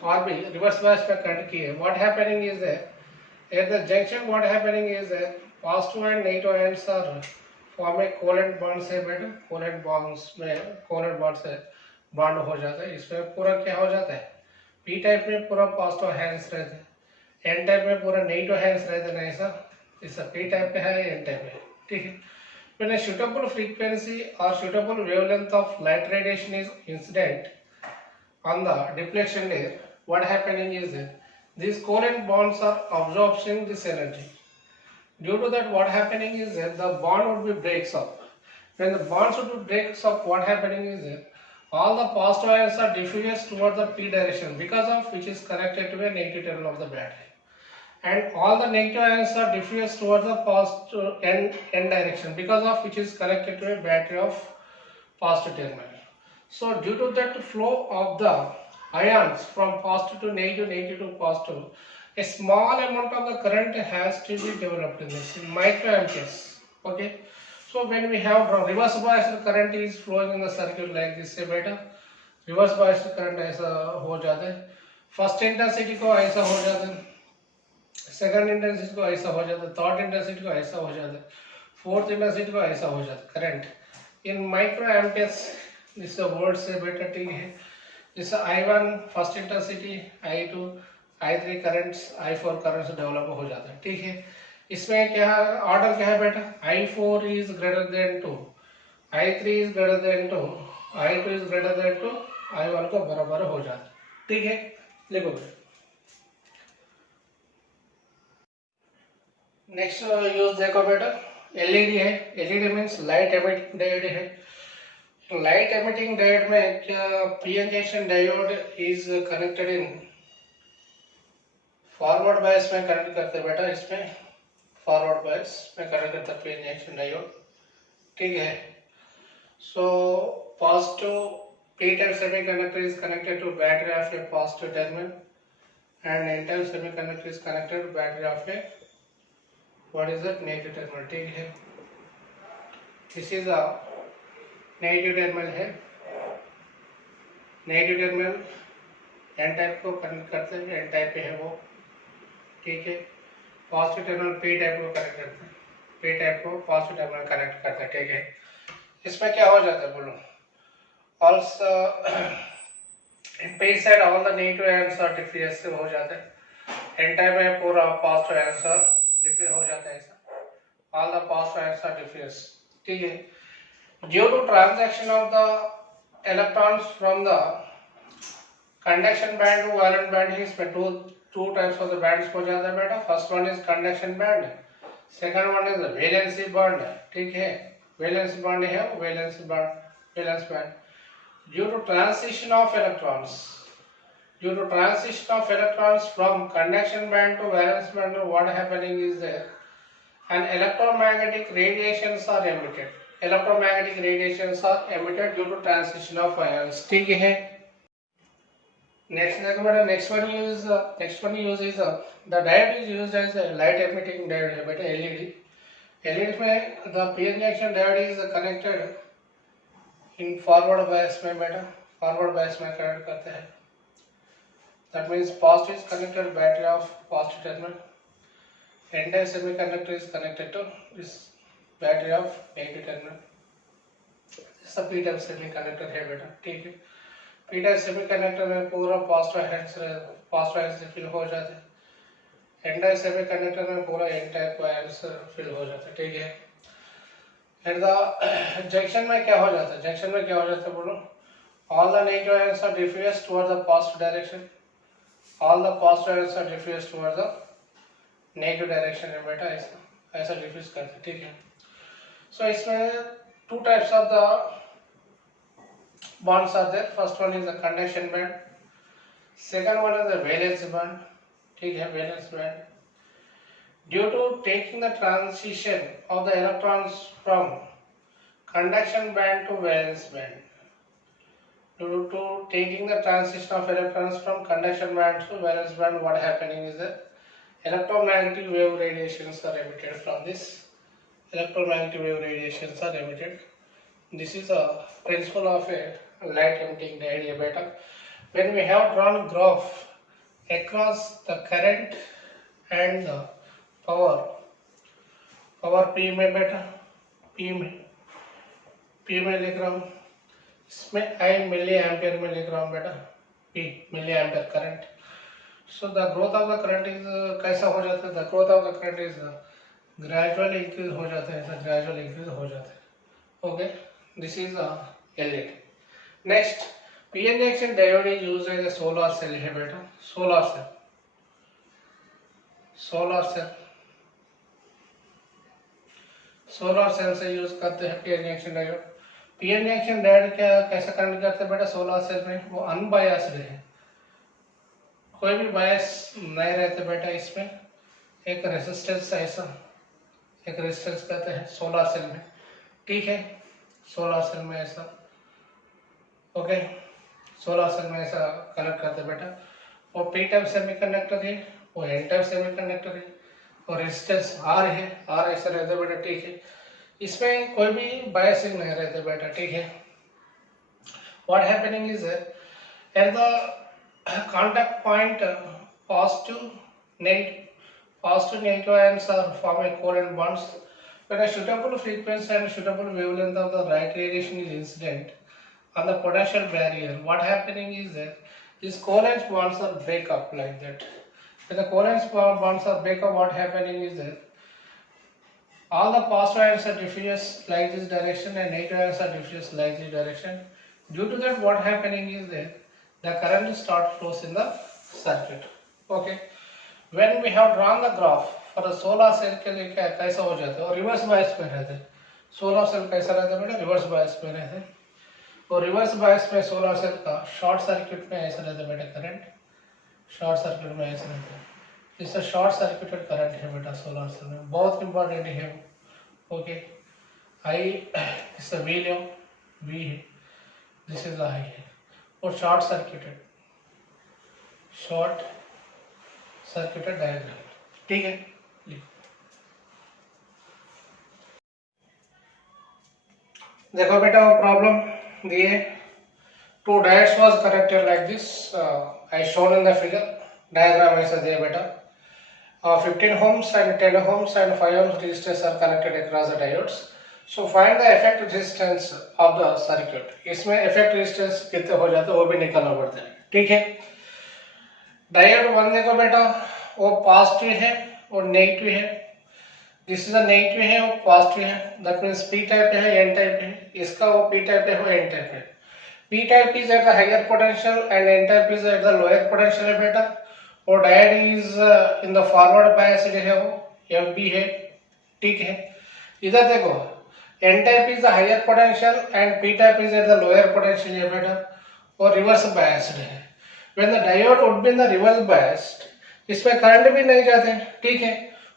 RB reverse bias में कनेक्ट किए, what happening is that at the junction what happening is that positive and negative ions are form a covalent bonds है बेटा. covalent bonds है. Bond हो जाता है। इसमें पूरा क्या हो जाता है, पी टाइप में पूरा पॉजिटिव आयंस रहते हैं, एन टाइप में पूरा नेगेटिव आयंस रहते हैं। ऐसा पी टाइप पे है, एन टाइप है, ठीक है। When a suitable frequency or suitable wavelength of light radiation is incident on the deflection layer, what happening is that these covalent bonds are absorbing this energy. Due to that, what happening is that the bond would be breaks up. When the bonds would be breaks up, what happening is that all the positive ions are diffused towards the p direction, because of which is connected to a negative terminal of the battery, and all the negative ions are diffused towards the positive n direction, because of which is connected to a battery of positive terminal. So due to that flow of the ions from positive to negative, negative to positive, a small amount of the current has to be developed in this, in microamperes. Okay. So when we have reverse biased current is flowing in the circuit like this, say beta reverse biased current ऐसा हो जाता है, first intensity को ऐसा हो जाता है, second intensity को ऐसा हो जाता है, थर्ड इंटेंसिटी को ऐसा हो जाता है, फोर्थ इंटेंसिटी को ऐसा हो जाता है करंट इन माइक्रो एम्पियर्स। जिससे वोल्ट से बेटा ठीक है, जिससे I1 first intensity, I2 I3 currents, I4 currents develop हो जाता है, ठीक है। इसमें क्या ऑर्डर क्या है बेटा, I4 is greater than 2, I3 is greater than 2, I2 is greater than 2, I1 को बराबर हो जाता है, ठीक है। लिखो नेक्स्ट यूज देखो बेटा, एलईडी है, LED means light emitting diode है। लाइट एमिटिंग डायोड में क्या PN junction diode is connected in forward बायस में कनेक्ट करते हैं बेटा, इसमें फॉरवर्ड बायस में कनेक्ट करता है पीएन जंक्शन डायोड, ठीक है। So positive P type semiconductor is connected to battery of a positive terminal and N type semiconductor is connected to battery of a what is that negative terminal, ठीक है। this is a negative terminal है, negative terminal N type को connect करते हैं, N type पे है वो, ठीक है। पॉजिटिव टर्मिनल पी टाइप को कनेक्ट करते हैं, पी टाइप को पॉजिटिव टर्मिनल कनेक्ट करते हैं, ठीक है। इसमें क्या हो जाता है बोलो, also in P side all the negative ions are diffuse हो जाते हैं, एन टाइप में पूरा पॉजिटिव आयंस डिफ्यूज हो जाता है, ऐसा all the positive ions are diffuse, ठीक है। Due to transaction of the electrons from the conduction band to valence band, इसमें two types of the bands हो जाता है बेटा। First one is conduction band, second one is valency band, ठीक है। Valence band है, valence band due to transition of electrons, due to transition of electrons from conduction band to valence band, what happening is there, and electromagnetic radiations are emitted, electromagnetic radiations are emitted due to transition of ions, ठीक है। next देखो बेटा, next one use is the diode is used as a light emitting diode है बेटा, LED में the p-n junction diode is connected in forward bias में बेटा, forward bias में कनेक्ट करते हैं। That means positive is connected to battery of positive terminal, n-type semiconductor is connected to this battery of negative terminal. This is a p-type semiconductor है बेटा, ठीक है। p-type semiconductor में पूरा positive ions फिल हो जाते हैं, n-type semiconductor में पूरा n-type ions फिल हो जाते हैं, ठीक है। फिर द जंक्शन में क्या हो जाता है, जंक्शन में क्या हो जाता है बोलो, all the negative ions are diffused toward the positive direction, all the positive ions are diffused towards the negative direction है बेटा, ऐसा डिफ्यूज करते हैं, ठीक है। सो इसमें two types of the bonds are there, first one is the conduction band, second one is the valence band, ठीक है, valence band। due to taking the transition of the electrons from conduction band to valence band, due to taking the transition of electrons from conduction band to valence band, what happening is that electromagnetic wave radiations are emitted from this, electromagnetic wave radiations are emitted. This is a principle of a light emitting diode beta. When we have drawn graph across the current and the power P में बेटा, P में लिख रहा हूँ, इसमें आई milli ampere में लिख रहा हूँ बेटा, P milli ampere current. So the growth of the current is कैसा हो जाता है, the growth of the current is gradual increase हो जाता है, ऐसा ग्रेजुअल इंक्रीज हो जाता है। Okay, this is LED. Next, PN junction diode is used as a solar cell है बेटा, solar cell, solar cell, solar cell से यूज करते हैं PN junction diode. PN junction diode क्या कैसा करंट करते हैं बेटा सोलर सेल में, वो अनबायस्ड है, कोई भी बायस नहीं रहते बेटा। इसमें एक रेजिस्टेंस ऐसा, एक रेजिस्टेंस कहते हैं सोलर सेल में, ठीक है, सोलर सेल में ऐसा, ओके, सोलर सेल में ऐसा कनेक्ट करते हैं बेटा। वो पी टाइप सेमीकंडक्टर है, वो एन टाइप सेमीकंडक्टर है, और रेजिस्टेंस आर है, आर ऐसा रहता है बेटा, ठीक है। इसमें कोई भी बायसिंग नहीं रहते बेटा, ठीक है। What happening is at the contact point positive negative ions are forming covalent bonds when a suitable frequency and suitable wavelength of the right radiation is incident on the potential barrier. What happening is that these covalent bonds are break up like that. When the covalent bonds are break up, what happening is that all the positive ions are diffuse like this direction and negative ions are diffuse like this direction. Due to that, what happening is that the current start flows in the circuit. Okay, when we have drawn the graph for the solar cell के लिए क्या कैसा हो जाता है, और reverse bias में रहते हैं। सोलर सेल कैसा रहता है बेटा, रिवर्स बायस में रहते हैं, और रिवर्स बायस में सोलर सेल का शॉर्ट सर्किट में ऐसा रहता है बेटा करंट, शॉर्ट सर्किट में ऐसा रहता है, इससे शॉर्ट सर्किटेड करंट है बेटा सोलर सेल में, बहुत इंपॉर्टेंट है। ओके, आई इससे वी लो, वी है, दिस इज आई है, और शॉर्ट सर्किटेड डायग्राम, ठीक है। देखो बेटा वो प्रॉब्लम दिए, two diodes was connected like this, I shown in the figure, diagram ऐसा दिया बेटा, 15 ohms and 10 ohms and 5 ohms resistors are connected across the diodes. So find the effect resistance of the circuit. इसमें effect resistance कितने हो जाते हैं वो भी निकालना पड़ता है, ठीक है। डायोड 1 देखो बेटा, वो पॉजिटिव है और नेगेटिव है, दिस इज अ नेगेटिव है, वो पॉजिटिव है, दैट मींस पी टाइप है, एन टाइप है, इसका वो पी टाइप है, वो एन टाइप है। P type is at the higher potential and N type is at the lower potential है बेटा, और diode is in the forward biased है, वो एफबी है, ठीक है। इधर देखो N type is the higher potential and P type is at the lower potential है बेटा, और रिवर्स बायस्ड है। When the diode would be in the reverse biased, इसमें करंट भी नहीं जाते, ठीक है,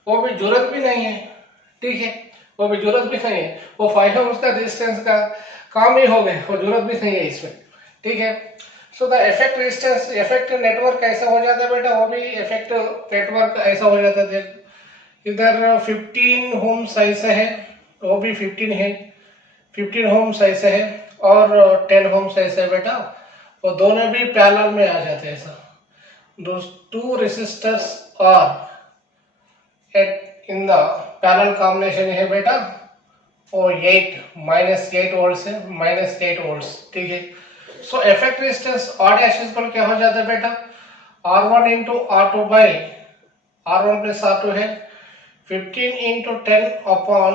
वो भी जरूरत भी नहीं है, ठीक है, वो भी जरूरत भी नहीं है, वो 5 ohms का रेजिस्टेंस का काम ही हो गया, वो जरूरत भी नहीं है इसमें, ठीक है। So the effect resistance, effect network ऐसा हो जाता है बेटा, वो भी इफेक्ट नेटवर्क ऐसा हो जाता है। इधर 15 ohms ऐसा है, वो भी 15 है, 15 ohms ऐसा है, और 10 ohms ऐसा है बेटा, और दोनों भी पैरेलल में आ जाते हैं ऐसा। Those two resistors are in the parallel combination है बेटा, और 8 volts है, -8 volts, ठीक है। So effect resistance R dash equal क्या हो जाता है बेटा, R1 into R2 by R1 plus R2 है, 15 into 10 upon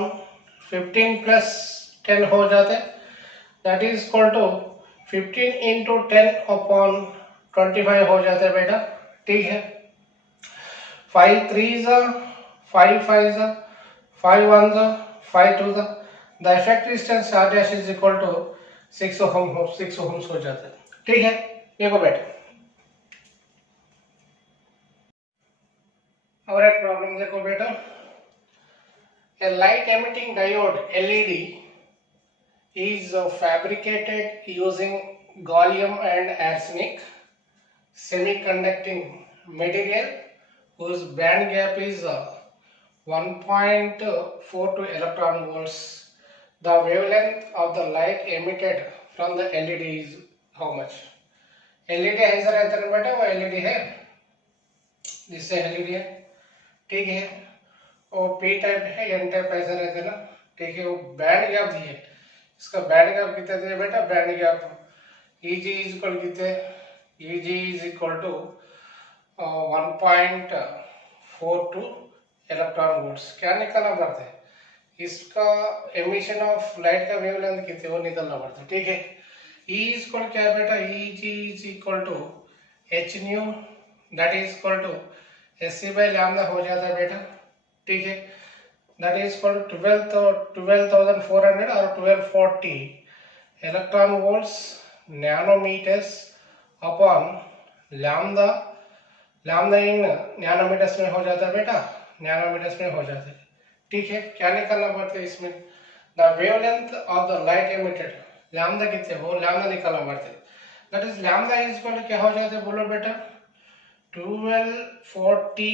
15 plus 10 हो जाते हैं, that is equal to 15 into 10 upon 25 हो जाता है बेटा, ठीक है। 5 3s 5 5s 5 1s 5 2s, the effect resistance R dash is equal to 6 ohms हो जाता है, ठीक है। देखो बेटा और एक प्रॉब्लम देखो बेटा, a light emitting diode LED is fabricated using gallium and arsenic semiconducting material whose band gap is 1.42 electron volts. The wavelength of the light emitted from the LED is how much? LED ऐसा रहता है बेटा, वो LED है, जिससे LED है, ठीक है, वो P टाइप है, N टाइप ऐसा रहता है ना, ठीक है। वो बैंड गैप दिए, इसका बैंड गैप कितने दिए बेटा, band gap Eg is equal कितने, Eg is equal to 1.42 electron volts. क्या निकालना पड़ता है, इसका एमिशन ऑफ लाइट का वेवलेंथ कितने वो निकालना पड़ता है, ठीक है। E इज इक्वल क्या है बेटा, Eg is equal to h nu that is equal to SC by lambda हो जाता है बेटा, ठीक है। दैट इज इक्वल टू 12,400 और 1240 electron volts nanometers upon lambda, lambda in nanometers में हो जाता है बेटा, नैनोमीटर्स में हो जाता है, ठीक है। क्या निकालना पड़ता है इसमें, the wavelength of the light emitted, lambda कितने वो लैम्डा निकालना पड़ता है। That is lambda is equal क्या हो जाता है बोलो बेटा, 1240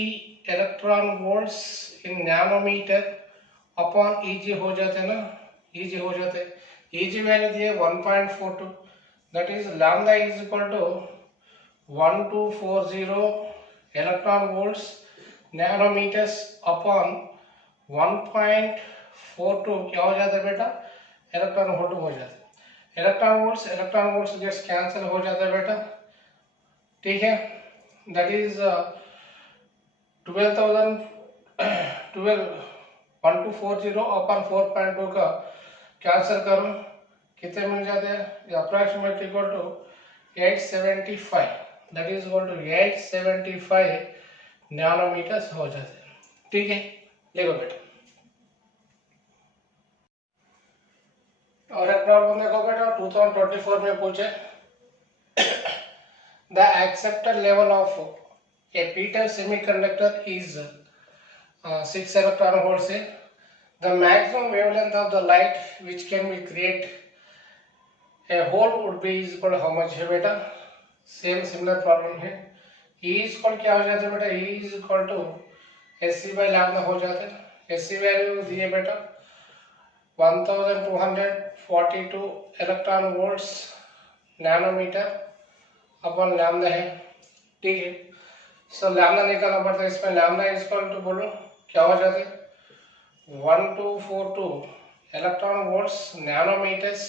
इलेक्ट्रॉन वोल्ट्स इन नैनोमीटर अपॉन Eg हो जाते हैं ना, Eg हो जाते हैं, Eg वैल्यू दिए 1.42, that is lambda is equal to 1240 electron volts nanometers upon 1.42 क्या हो जाता है बेटा, इलेक्ट्रॉन वोल्ट हो जाता है। इलेक्ट्रॉन वोल्ट्स गेट्स कैंसिल हो जाता है बेटा, ठीक है। दैट इज 1240 अपॉन 4.2 का कैंसिल करो, कितने मिल जाते हैं, approximately equal to 875, that is equal to 875 nanometers हो जाते हैं, ठीक है। देखो बेटा और एक प्रॉब्लम देखो बेटा 2024 में पूछे, the accepted level of A p-type semiconductor is 6 electron volts. The maximum wavelength of the light which can be create a hole would be is equal to how much है बेटा, सेम सिमिलर प्रॉब्लम है। E is equal क्या हो जाता है बेटा, E is equal to SC by lambda हो जाता है। SC वैल्यू दिए बेटा 1242 electron volts nanometer upon lambda है, ठीक है। सो लैम्डा निकालना पड़ता है, इसमें लैम्डा इज इक्वल टू बोलो क्या हो जाता है 1242 electron volts nanometers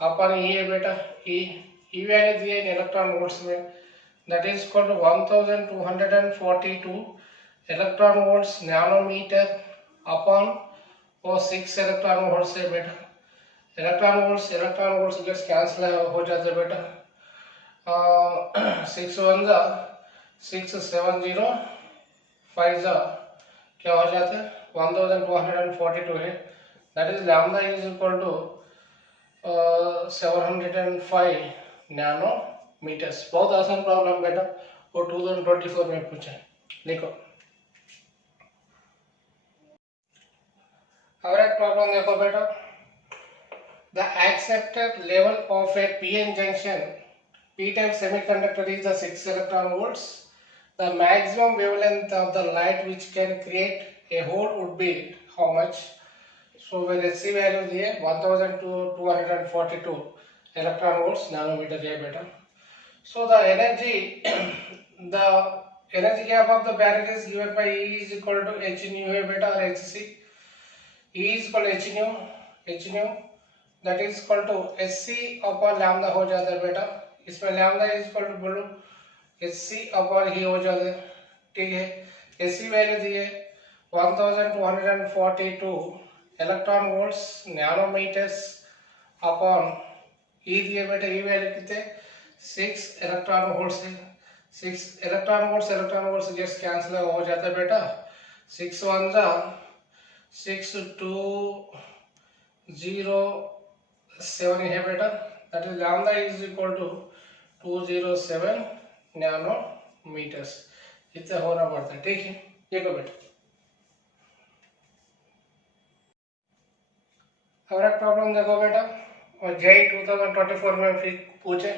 upon E है बेटा, E वैल्यू दिए इन इलेक्ट्रॉन वोल्ट्स में, that is equal to 1242 electron volts nanometer upon वो 6 इलेक्ट्रॉन वोल्ट्स है बेटा। इलेक्ट्रॉन वोल्ट्स गेट्स कैंसिल हो जाते हैं बेटा, 6 1 जा 6 7 0 5 जा क्या हो जाता है 1242 है, that is lambda is equal to 705 nanometers. बहुत आसान प्रॉब्लम बेटा, वो 2024 में पूछा है, देखो। और एक प्रॉब्लम देखो बेटा, the accepted level of A p-n junction p-type semiconductor is the 6 electron volts. The maximum wavelength of the light which can create a hole would be how much? So where SC value दिए 1242 electron volts nanometer है बेटा। So the energy gap of the barrier is given by E is equal to h nu है बेटा और hc। E is equal to h nu that is equal to SC upon lambda हो जाता है बेटा, इसमें लैम्डा इज इक्वल टू बोलो SC upon ही हो जाता है, ठीक है। SC वैल्यू दिए 1242 electron volts nanometers upon E दिए बेटा, E वैल्यू कितने 6 इलेक्ट्रॉन वोल्ट्स है, 6 इलेक्ट्रॉन वोल्ट्स जस्ट कैंसिल हो जाता है बेटा, 6 1 जा 6 2 0 7 है बेटा, that is lambda is equal to 207 nanometers, इतना होना पड़ता है, ठीक है। देखो बेटा और एक प्रॉब्लम देखो बेटा, और JEE 2024 में फिर पूछे,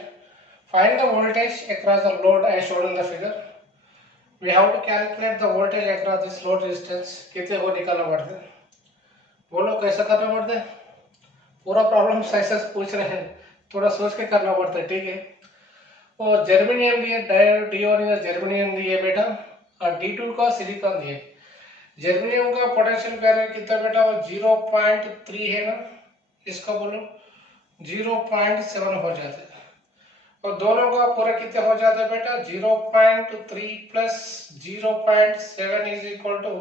find the voltage across the load as shown in the figure. We have to calculate the voltage across this load resistance, कितने को निकालना पड़ता है, बोलो कैसा करना पड़ता है। पूरा प्रॉब्लम ऐसे पूछ रहे हैं, थोड़ा सोच के करना पड़ता है, ठीक है। और जर्मेनियम दिए, D1 जर्मेनियम दिए बेटा और D2 का सिलिकॉन दिए। जर्मेनियम का पोटेंशियल बैरियर कितना बेटा, वो 0.3 है ना, इसका बोलो 0.7 हो जाते हैं, और दोनों का पूरा कितने हो जाता है बेटा 0.3 प्लस 0.7 इज इक्वल टू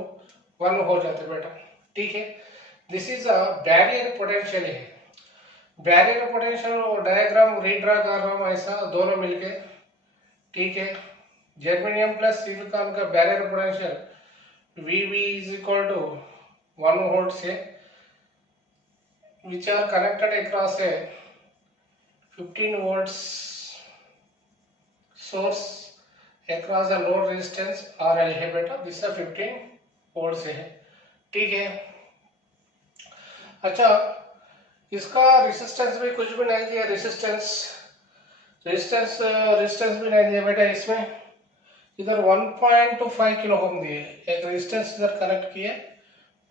1 हो जाते बेटा। ठीक है, this is a barrier potential है। बैरियर पोटेंशियल और डायग्राम रीड्रा कर रहा हूँ ऐसा दोनों मिलके। ठीक है, जर्मेनियम प्लस सिलिकॉन का barrier potential VB is equal to 1 volt से which are connected across a 15 volts source across a load resistance RL है बेटा, दिस 15 वोल्ट से है। ठीक है, अच्छा इसका रेजिस्टेंस भी कुछ भी नहीं दिया, रेजिस्टेंस भी नहीं दिया बेटा। इसमें इधर 1.25 किलो ओम दिए, एक रेजिस्टेंस इधर कनेक्ट किए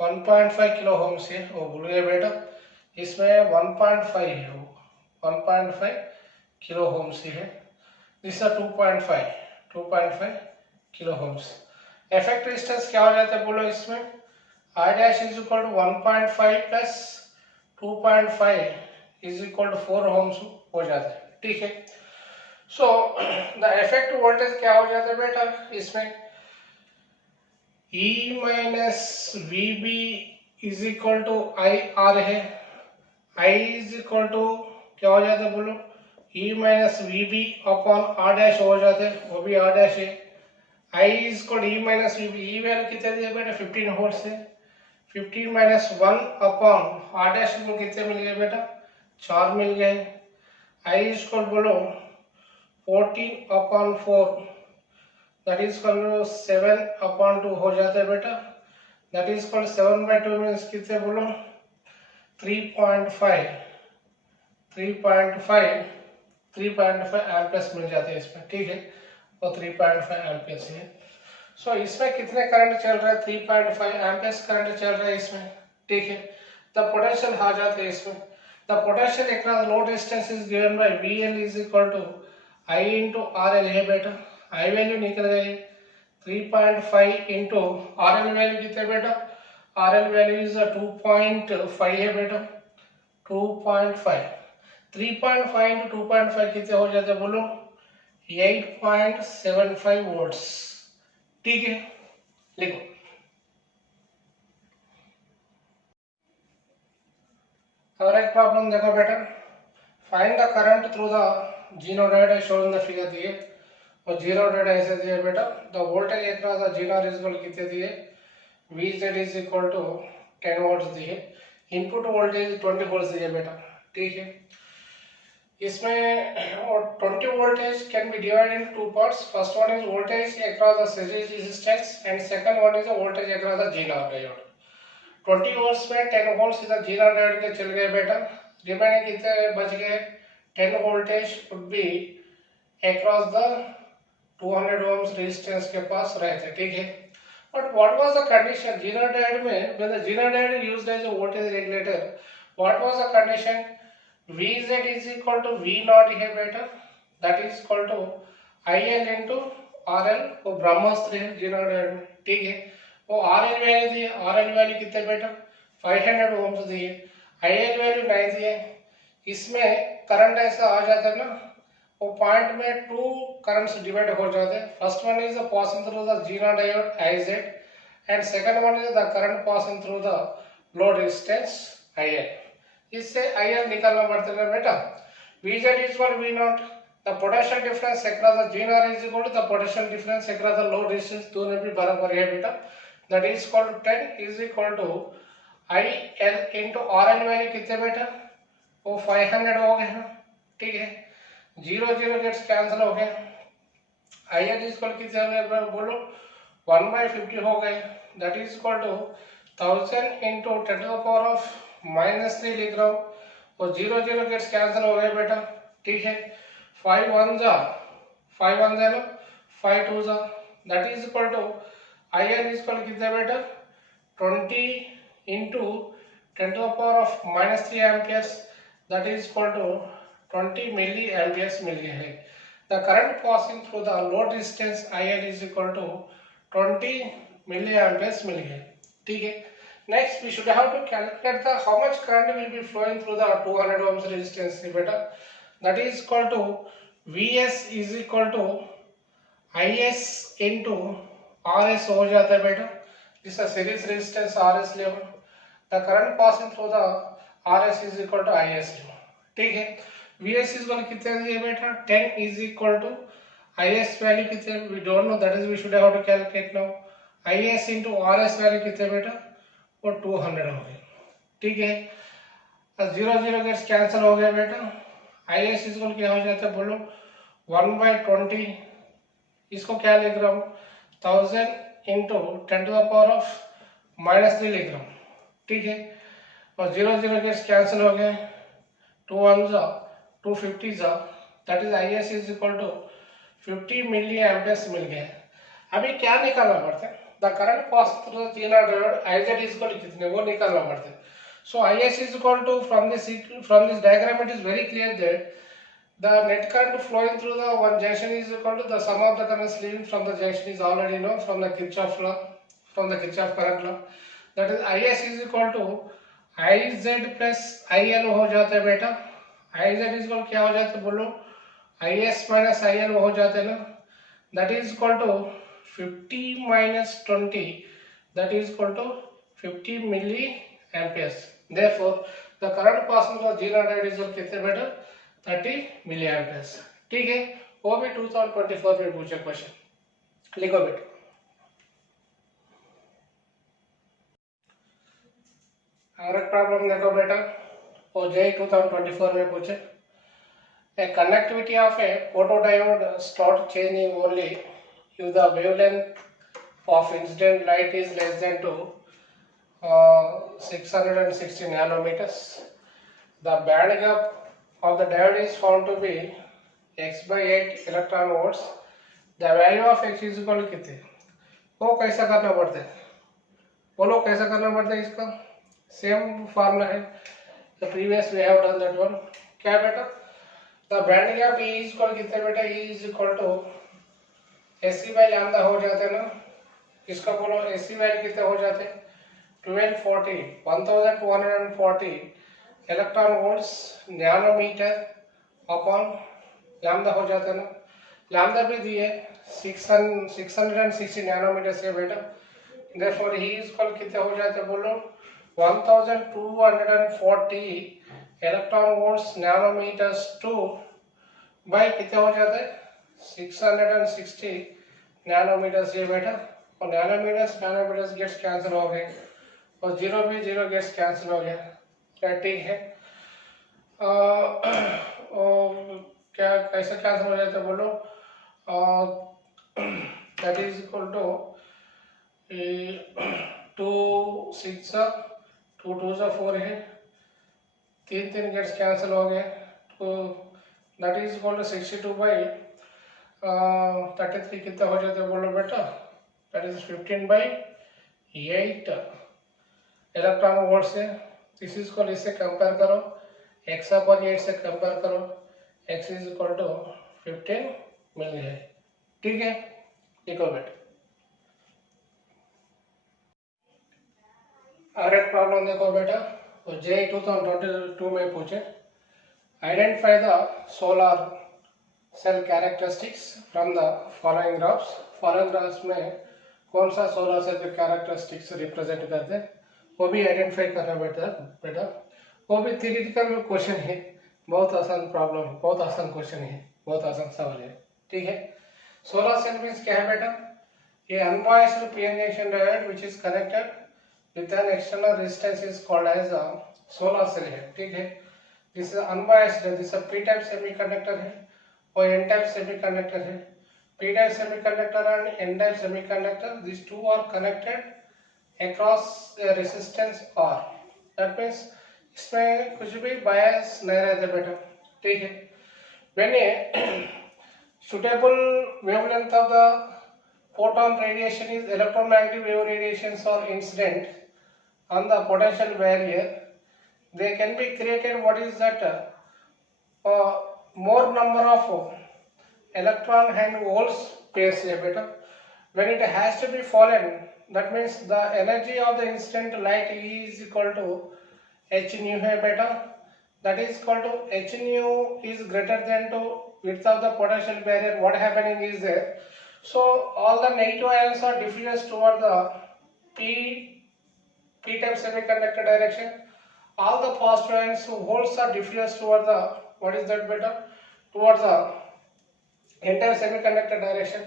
1.5 किलो ओम से, वो भूल गए बेटा। इसमें 1.5 है, वो 1.5 किलो ओम से है, this 2.5 kilo ohms. Effect resistance क्या हो जाता है बोलो इसमें, I dash is equal to 1.5 plus 2.5 is equal to 4 ohms हो जाता है। ठीक है, सो द इफेक्ट वोल्टेज क्या हो जाता है बेटा इसमें, E minus VB is equal to IR है, I इज इक्वल टू क्या हो जाता है बोलो, E minus VB upon R dash हो जाते हैं, वो भी R डैश है। I is equal E minus VB, E value कितने दिए बेटा 15 वोल्ट से, 15 माइनस 1 अपॉन R डैश को कितने मिल गए बेटा 4 मिल गए। I इज इक्वल बोलो 14 upon 4 that is equal 7 upon 2 हो जाता है बेटा, दैट इज इक्वल 7/2 मीन्स कितने बोलो 3.5 एम्पियर्स मिल जाते हैं इसमें। ठीक है, और 3.5 एम्पियर्स है। सो इसमें कितने करंट चल रहा है 3.5 एम्पियर्स करंट चल रहा है इसमें। ठीक है, द पोटेंशियल आ जाते हैं इसमें, the potential across load resistance is given by VL is equal to I into RL है बेटा। I वैल्यू निकल गई 3.5 इंटू RL वैल्यू कितने बेटा, RL वैल्यू इज 2.5 है बेटा, 2.5 3.5 इंटू 2.5 कितने हो जाते बोलो 8.75 वोल्ट्स। ठीक है, लिखो और एक प्रॉब्लम देखो बेटा, find the current through the zener diode shown the figure दिए, और जीरो डायोड ऐसे दिए बेटा, the voltage across the zener is equal कितने दिए VZ is equal to 10 volts दिए, इनपुट वोल्टेज 20 वोल्ट्स दिए बेटा। ठीक है, इसमें और 20 voltage can be divided in two parts, first one is voltage across the series resistance and second one is voltage across the zener diode. 20 volts में 10 volts इधर zero diode के चल गए बेटा, रिमेनिंग कितने बच गए 10 voltage would be across the 200 ohms resistance के पास रहते। ठीक है, but what was the condition zero diode में, when the zero diode used as a voltage regulator, what was the condition, VZ is equal to V naught है बेटा, that is equal to IL into RL, वो ब्रह्मास्त्र है zero diode में। ठीक है, वो RL value दिए, RL वैल्यू कितने बेटा 500 ohms दिए, IL वैल्यू नहीं दिए। इसमें करंट ऐसा आ जाता है ना, वो पॉइंट में 2 करंट्स डिवाइड हो जाते हैं, first one is passing through the zero diode IZ and second one is the current passing through the load resistance IL। इससे IL निकालना पड़ता है बेटा, VZ is equal to V naught, the potential difference across the GNR is equal to the potential difference across the load resistance, दोनों भी बराबर है बेटा, that is equal to 10 is equal to IL into RL value कितने बेटा, वो 500 हो गए ना। ठीक है, 0 0 गेट्स कैंसिल हो गए, IL is equal कितने हो गए बोलो 1/50 हो गए, that is equal to 1000 into 10 to the power of -3 लिख रहा हूँ, और 0 0 गेट्स कैंसिल हो गए बेटा। ठीक है, 5 1 जा 5 1 जा लो, 5 2 जा, that is equal to IL is equal कितना बेटा 20 into 10 to the power of -3 amperes, that is equal to 20 milli amperes मिल गए हैं। The current passing through the load resistance IL is equal to 20 milli amperes मिल गए। ठीक है, Next, we should have to calculate the how much current will be flowing through the 200 ohms resistance beta. That is equal to Vs is equal to Is into Rs हो जाता है बेटा. This is a series resistance Rs level. The current passing through the Rs is equal to Is level. ठीक है. Vs is equal कितने दिए बेटा? 10 is equal to Is value कितने? We don't know. That is we should have to calculate now. Is into Rs value कितने बेटा? वो 200 हो गए. ठीक है. 0 गेट्स कैंसिल हो गया बेटा. Is is equal क्या हो जाता है बोलो? 1/20. इसको क्या लिख रहा हूँ? 1000 into 10 to the power of -3 लिख रहा हूँ. ठीक है. और 0 गेट्स कैंसिल हो गए. 2 1 जा 250 जा. That is Is is equal to 50 milli amperes मिल गया. अभी क्या निकालना पड़ता है? The current pass through the zener diode Iz is equal कितने वो निकालना पड़ता है. So Is is equal to from this diagram it is very clear that the net current flowing through the one junction is equal to the sum of the currents leaving from the junction is already known from the Kirchhoff law, from the Kirchhoff current law. That is Is is equal to Iz plus IL हो जाता है बेटा. Iz is equal क्या हो जाता है बोलो? Is minus IL हो जाता है ना. That is equal to 50 minus 20. That is equal to 50 milliamperes. Therefore, the current passing through the G0 diode is कितने बेटा? 30 मिली एम्पियर्स. ठीक है. वो भी 2024 में पूछा क्वेश्चन. लिखो बेटा. और एक प्रॉब्लम देखो बेटा. वो JEE 2024 में पूछे. A conductivity of a photodiode start changing only if the wavelength of incident light is less than 660 nanometers. The band gap of the diode is found to be x/8 electron volts. The value of x is equal to कितने? वो कैसा करना पड़ता है? बोलो कैसा करना पड़ता है इसका? सेम फार्मूला है. The previous we have done that one. क्या बेटा? The band gap E is equal कितने बेटा? E is equal to AC by lambda हो जाते हैं ना. इसका बोलो AC value कितने हो जाते हैं? 1240 electron volts nanometer upon lambda हो जाता है ना. लैम्डा भी दिए 660 नैनोमीटर से बेटा. देयरफॉर ही इज इक्वल कितने हो जाते हैं बोलो? 1240 इलेक्ट्रॉन वोल्ट्स नैनोमीटर्स 2 बाय कितने हो जाते हैं? 660 नैनोमीटर्स ये बेटा. और नैनोमीटर्स गेट्स कैंसिल हो गए और 0 गेट्स कैंसिल हो गया. ठीक है. क्या कैसे कैंसिल हो जाता है बोलो? दैट इज इक्वल टू 2 6 2 2 4 है. 3 गेट्स कैंसिल हो गए. तो that is equal to 62 by 33 कितना हो जाता है बोलो बेटा? दैट इज 15/8 इलेक्ट्रॉन वोल्ट से. इस को इससे कंपेयर करो. x अपॉन 8 से कंपेयर करो. x इज इक्वल टू 15 मिल गया. ठीक है. लिखो बेटा. और एक प्रॉब्लम देखो बेटा. तो JEE 2022 में पूछे. Identify the solar cell characteristics from the following graphs. Following graphs में कौन सा सोलर सेल के कैरेक्टरिस्टिक्स रिप्रेजेंट करते हैं वो भी आइडेंटिफाई करना बेटा. वो भी थ्योरेटिकल क्वेश्चन है. बहुत आसान प्रॉब्लम है. बहुत आसान क्वेश्चन है. बहुत आसान सवाल है. ठीक है. सोलर सेल मींस क्या है बेटा? ये unbiased PN junction diode which is connected with an external resistance is called as a solar cell है. ठीक है. This is unbiased. This P type semiconductor है और एन टाइप सेमीकंडक्टर है. P type semiconductor and N type semiconductor this two are connected across a resistance R. That means इसमें कुछ भी बायस नहीं रहते बेटा. ठीक है. When a suitable wavelength of the photon radiation is electromagnetic wave radiations or incident on the potential barrier, they can be created what is that more number of electron and holes pairs है बेटा. when it has to be fallen, that means the energy of the incident light is equal to h nu है बेटा, that is equal to h nu is greater than to width of the potential barrier. What happening is there, so all the negative ions are diffused toward the p type semiconductor direction, all the positive ions holes are diffused toward the, what is that beta, towards the n-type semiconductor direction.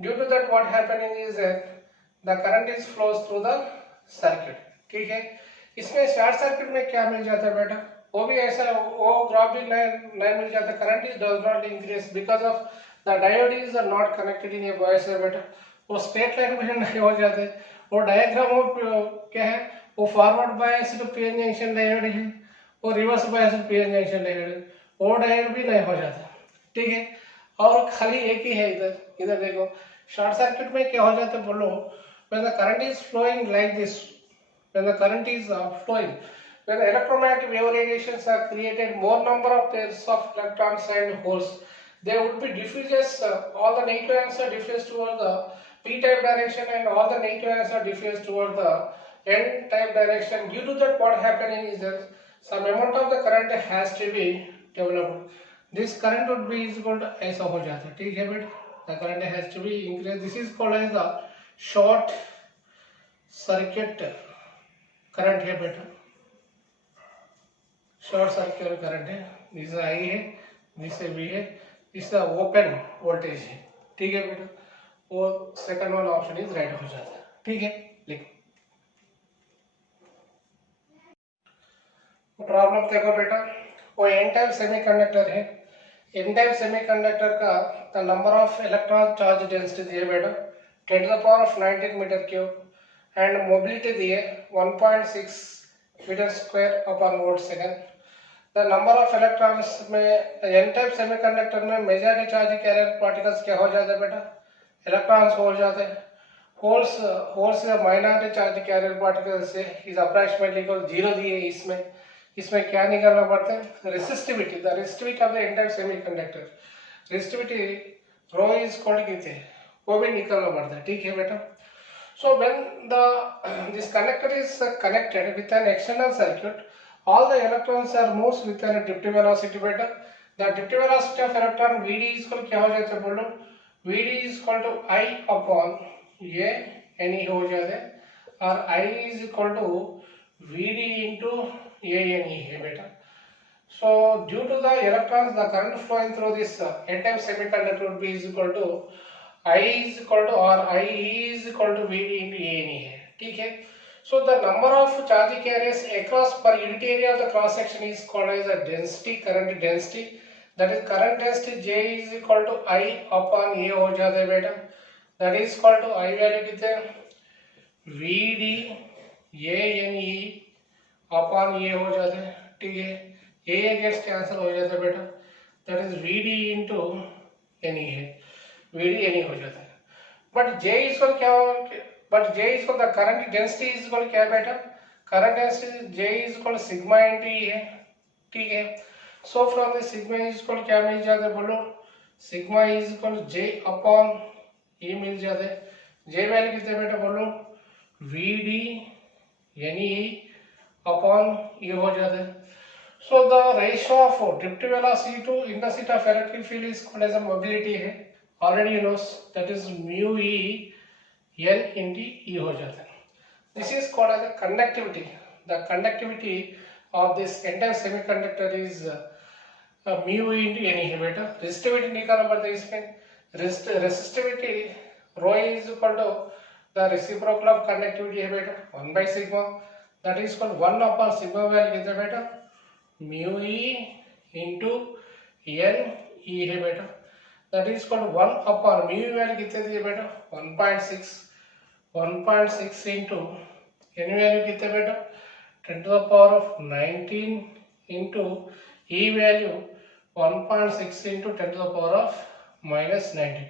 Due to that what happening is that the current is flows through the circuit. ठीक है, इसमें short circuit में क्या मिल जाता है बेटा, वो भी ऐसा, वो ग्राफ भी नहीं मिल जाता, current is does not increase because of the diode is not connected in a bias है बेटा, वो स्ट्रेट लाइन में नहीं हो जाते, वो डायग्राम क्या है, वो forward bias to PN junction diode है, वो reverse bias to PN junction diode है, वो डायोड भी नहीं हो जाता। ठीक है, और खाली एक ही है इधर, इधर देखो शॉर्ट सर्किट में क्या हो जाता है बोलो, when the current is flowing like this, when the current is flowing, when the electromagnetic wave radiations are created, more number of pairs of electrons and holes, they would be diffused, all the negative ions are diffused toward the p type direction and all the negative ions are diffused toward the n type direction. Due to that what happening is that some amount of the current has to be developed. This current would be equal to ऐसा हो जाता है। ठीक है बेटा, the current has to be increased. This is called as the short circuit current है बेटा, short circuit current है, जिससे आई है, जिससे वी है, जिससे ओपन वोल्टेज है। ठीक है बेटा, वो सेकंड वाला ऑप्शन इज राइट हो जाता है। ठीक है, लिखो प्रॉब्लम देखो बेटा, वो एन टाइप सेमीकंडक्टर है, एन टाइप सेमीकंडक्टर का the number of electron charge density दिए बेटा 10 to the power of 19 meter cube and mobility दिए 1.6 meter square upon volt second. The number of electrons में n type semiconductor में majority charge carrier particles क्या हो जाते हैं बेटा, इलेक्ट्रॉन्स हो जाते हैं, होल्स या माइनॉरिटी चार्ज कैरियर पार्टिकल्स से इज अप्रॉक्सिमेटली इक्वल 0 दिए, इसमें क्या निकालना पड़ता है, resistivity, the resistivity of the n type semiconductor, resistivity rho is called कितने है, वो भी निकालना पड़ता है। ठीक है बेटा, so when this conductor is connected with an external circuit, all the electrons are moves with an dipty velocity बेटा, the dipty velocity of electron vd is equal क्या हो जाता है बोलो, vd is equal to I upon ये ne हो जाता है, और I is equal to vd into a ne है बेटा। So due to the electrons, the current flowing through this n-type semiconductor would be is equal to I is equal to or I is equal to VD into A नहीं है। ठीक है, so the number of charge carriers across per unit area of the cross section is called as a density, current density, that is current density J is equal to I upon A हो जाता है बेटा, that is equal to I value कितने VD ANE upon A हो जाता है। ठीक है, A गैस कैंसिल हो जाता है बेटा, that is VD into NE है, VD NE हो जाता है, बट J इक्वल क्या हो, but J equal the current density is equal क्या है बेटा, current density J is equal sigma into E है। ठीक है, so from the sigma is equal क्या मिल जाता है बोलो, sigma is equal J upon E मिल जाता है, J वैल्यू कितने बेटा बोलो, VD NE अपॉन E हो जाता है। So the ratio of dipty velocity to intensity of electric field is called as a mobility है, already you know, that is mu E N into E हो जाता है। This is called as a conductivity. The conductivity of this n-type semiconductor is mu E into N है बेटा। resistivity निकालना पड़ता है इसमें, resistivity rho is equal to the reciprocal of conductivity है बेटा 1 by sigma, that is called 1 upon sigma value कितना बेटा mu E into N E है बेटा, that is called 1 upon mu value कितने दिए बेटा 1.6 into N value कितने बेटा 10 to the power of 19 into E value 1.6 into 10 to the power of minus 19,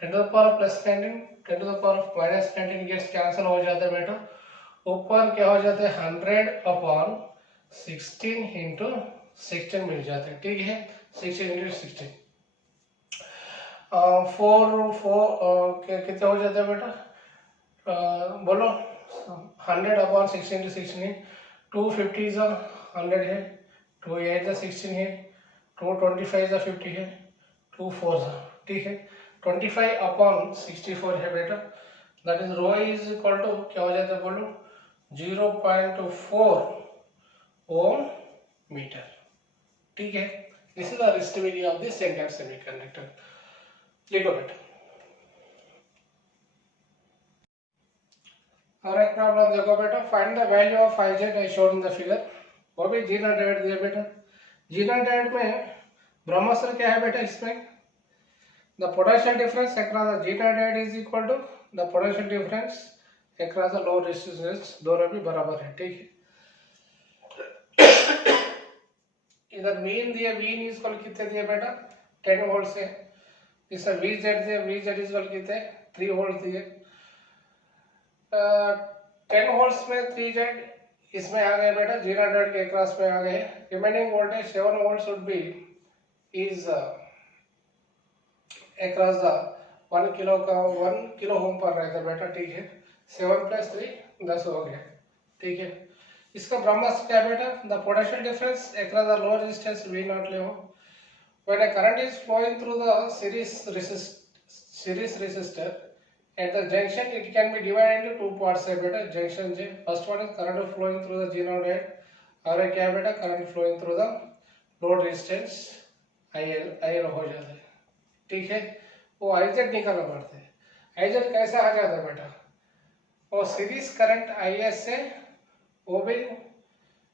10 to the power of plus 19, 10 to the power of minus 19 gets cancel हो जाता है बेटा, ऊपर क्या हो जाता है 100 अपॉन 16 into 16 मिल जाता है। ठीक है, 16 into 16, फोर फोर कितने हो जाते हैं बेटा, बोलो 100/16 250 इज 100 है, 2 8 16 है, 225 इज 50 है, 2 4 ठीक है, 25/64 है बेटा। That is rho is equal to क्या हो जाता है बोलो 0.4 ओम मीटर। ठीक है, this is the resistivity of this n type semiconductor. लिखो बेटा। और एक प्रॉब्लम देखो बेटा, find the value of Iz as shown in the figure. वो भी जी नॉट डायोड दिया बेटा। जी नॉट डायोड में ब्रह्मास्त्र क्या है बेटा, इसमें the potential difference across the zener diode is equal to the potential difference across the load resistance, दोनों भी बराबर है। ठीक है, इधर मीन दिए, मीन इज इक्वल कितने दिए बेटा 10 वोल्ट से, इसमें Vz दिए, Vz इज इक्वल कितने 3 वोल्ट दिए, 10 वोल्ट्स में 3Z इसमें आ गए बेटा, 0 के क्रॉस में आ गए। Remaining voltage 7 volt should be is across the 1 kilo का 1 किलो ओम पर रहता बेटा। ठीक है, 7 + 3 10 हो गया। ठीक है, इसका ब्रह्मास्त्र क्या बेटा, the potential difference across the load resistance V0 ले हो। When a current is flowing through the series resistor at the junction, it can be divided into two parts है बेटा, junction J। First one is current flowing through the G0 diode, और एक क्या बेटा current flowing through the load resistance IL हो जाता है। ठीक है, वो IZ निकालना पड़ता है। IZ कैसे आ जाता है बेटा, वो सीरीज करंट IS से वो भी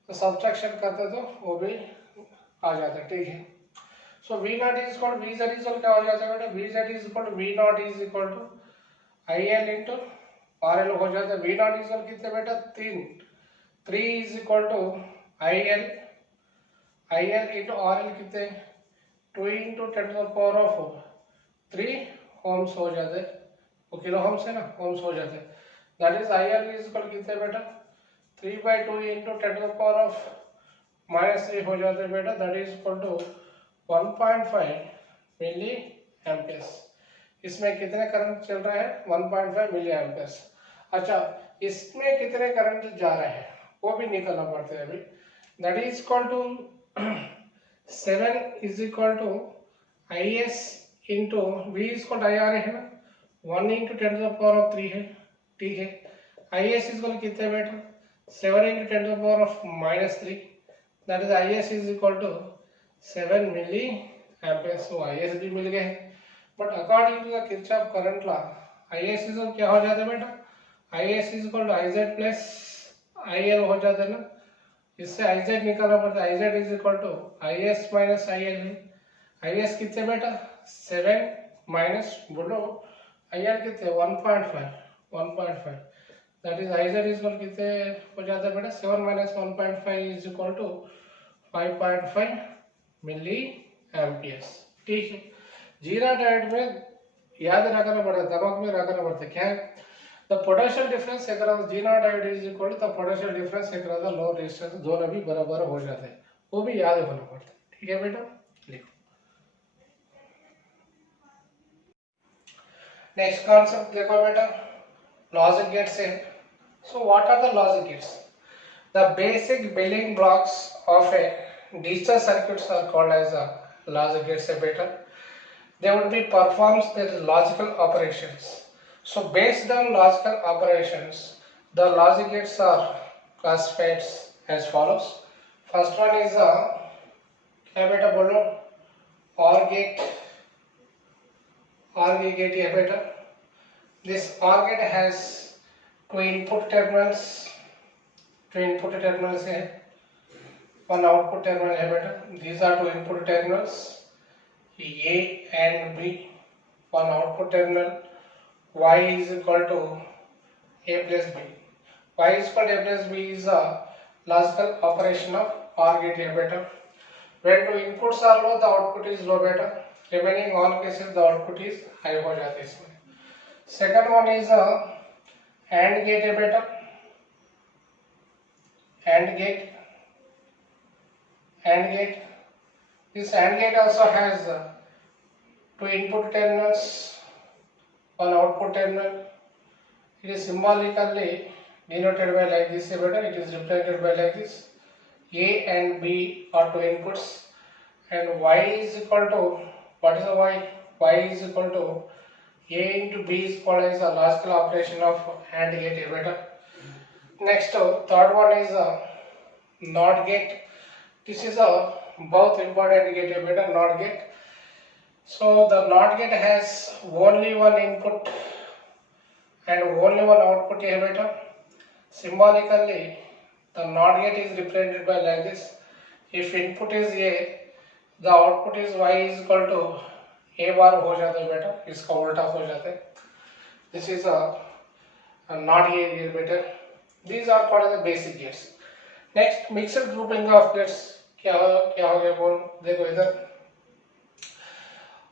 सब्ट्रैक्शन करते तो वो भी आ जाता है। ठीक है, so V0 is equal Vz is equal क्या हो जाता है बेटा, Vz is equal V0 is equal to IL into RL हो जाता है। V0 इज इक्वल कितने बेटा 3 is equal to IL into RL कितने 2 इंटू 10⁻³ ओम्स हो जाते हैं, वो किलो ओम्स है ना, ओम्स हो जाते हैं। That is IL is equal कितने बेटा 3/2 इंटू 10⁻³ हो जाते हैं बेटा। That is equal to 1.5 milli amperes. इसमें कितने करंट चल रहा है 1.5 मिली एम्पियर्स। अच्छा, इसमें कितने करंट जा रहे हैं वो भी निकालना पड़ता है अभी। That is equal to 7 is equal to IS into V is equal IR है ना, 1 इंटू 10⁻³ है। ठीक है, IS इज इक्वल कितने बेटा 7 into 10⁻³ that is IS is equal to 7 milli amperes. तो IS भी मिल गए, but according to the Kirchhoff current law IS is क्या हो जाता है बेटा, IS is equal to IZ plus IL हो जाता है ना, इससे IZ निकालना पड़ता है। IZ is equal to IS minus IL है। IS कितने बेटा 7 माइनस बोलो IL कितने 1.5 that is IZ is equal कितने हो जाता है बेटा 7 minus 1.5 is equal to 5.5 milli amperes. ठीक है, जीरा डायोड में याद रखना पड़ता है, दिमाग में रखना पड़ता है क्या है, the potential difference across zener diode is equal to the potential difference across the load resistance, दोनों भी बराबर हो जाते हैं, वो भी याद होना पड़ता है। ठीक है बेटा, लिखो। नेक्स्ट कॉन्सेप्ट देखो बेटा, लॉजिक गेट्स है। So what are the logic gates, the basic building blocks of a digital circuits are called as logic gates beta. They would be performs their logical operations. So based on logical operations, the logic gates are classified as follows. First one is क्या बेटा बोलो OR gate है बेटा। This OR gate has two input terminals है, one output terminal है बेटा। These are two input terminals A and B, one output terminal Y is equal to A plus B। Y is equal to A plus B is a logical operation of OR gate है बेटा। When two inputs are low, the output is low बेटा, remaining all cases the output is high हो जाता है इसमें। Second one is a AND gate है बेटा, AND gate। This AND gate also has two input terminals, one output terminal. It is symbolically denoted by like this. It is represented by like this. A and B are two inputs, and Y is equal to, what is the Y? Y is equal to A into B is called as a logical operation of AND gate. Next, third one is a NOT gate. This is a both important gate, NOT gate. So the NOT gate has only one input and only one output here. Symbolically, the NOT gate is represented by like this. If input is A, the output is Y is equal to A bar हो जाता है बेटा, इसका उल्टा हो जाता है. This is a NOT gate here बेटा. These are called as the basic gates. Next, mixed grouping of gates. क्या हो गया बोल देखो इधर.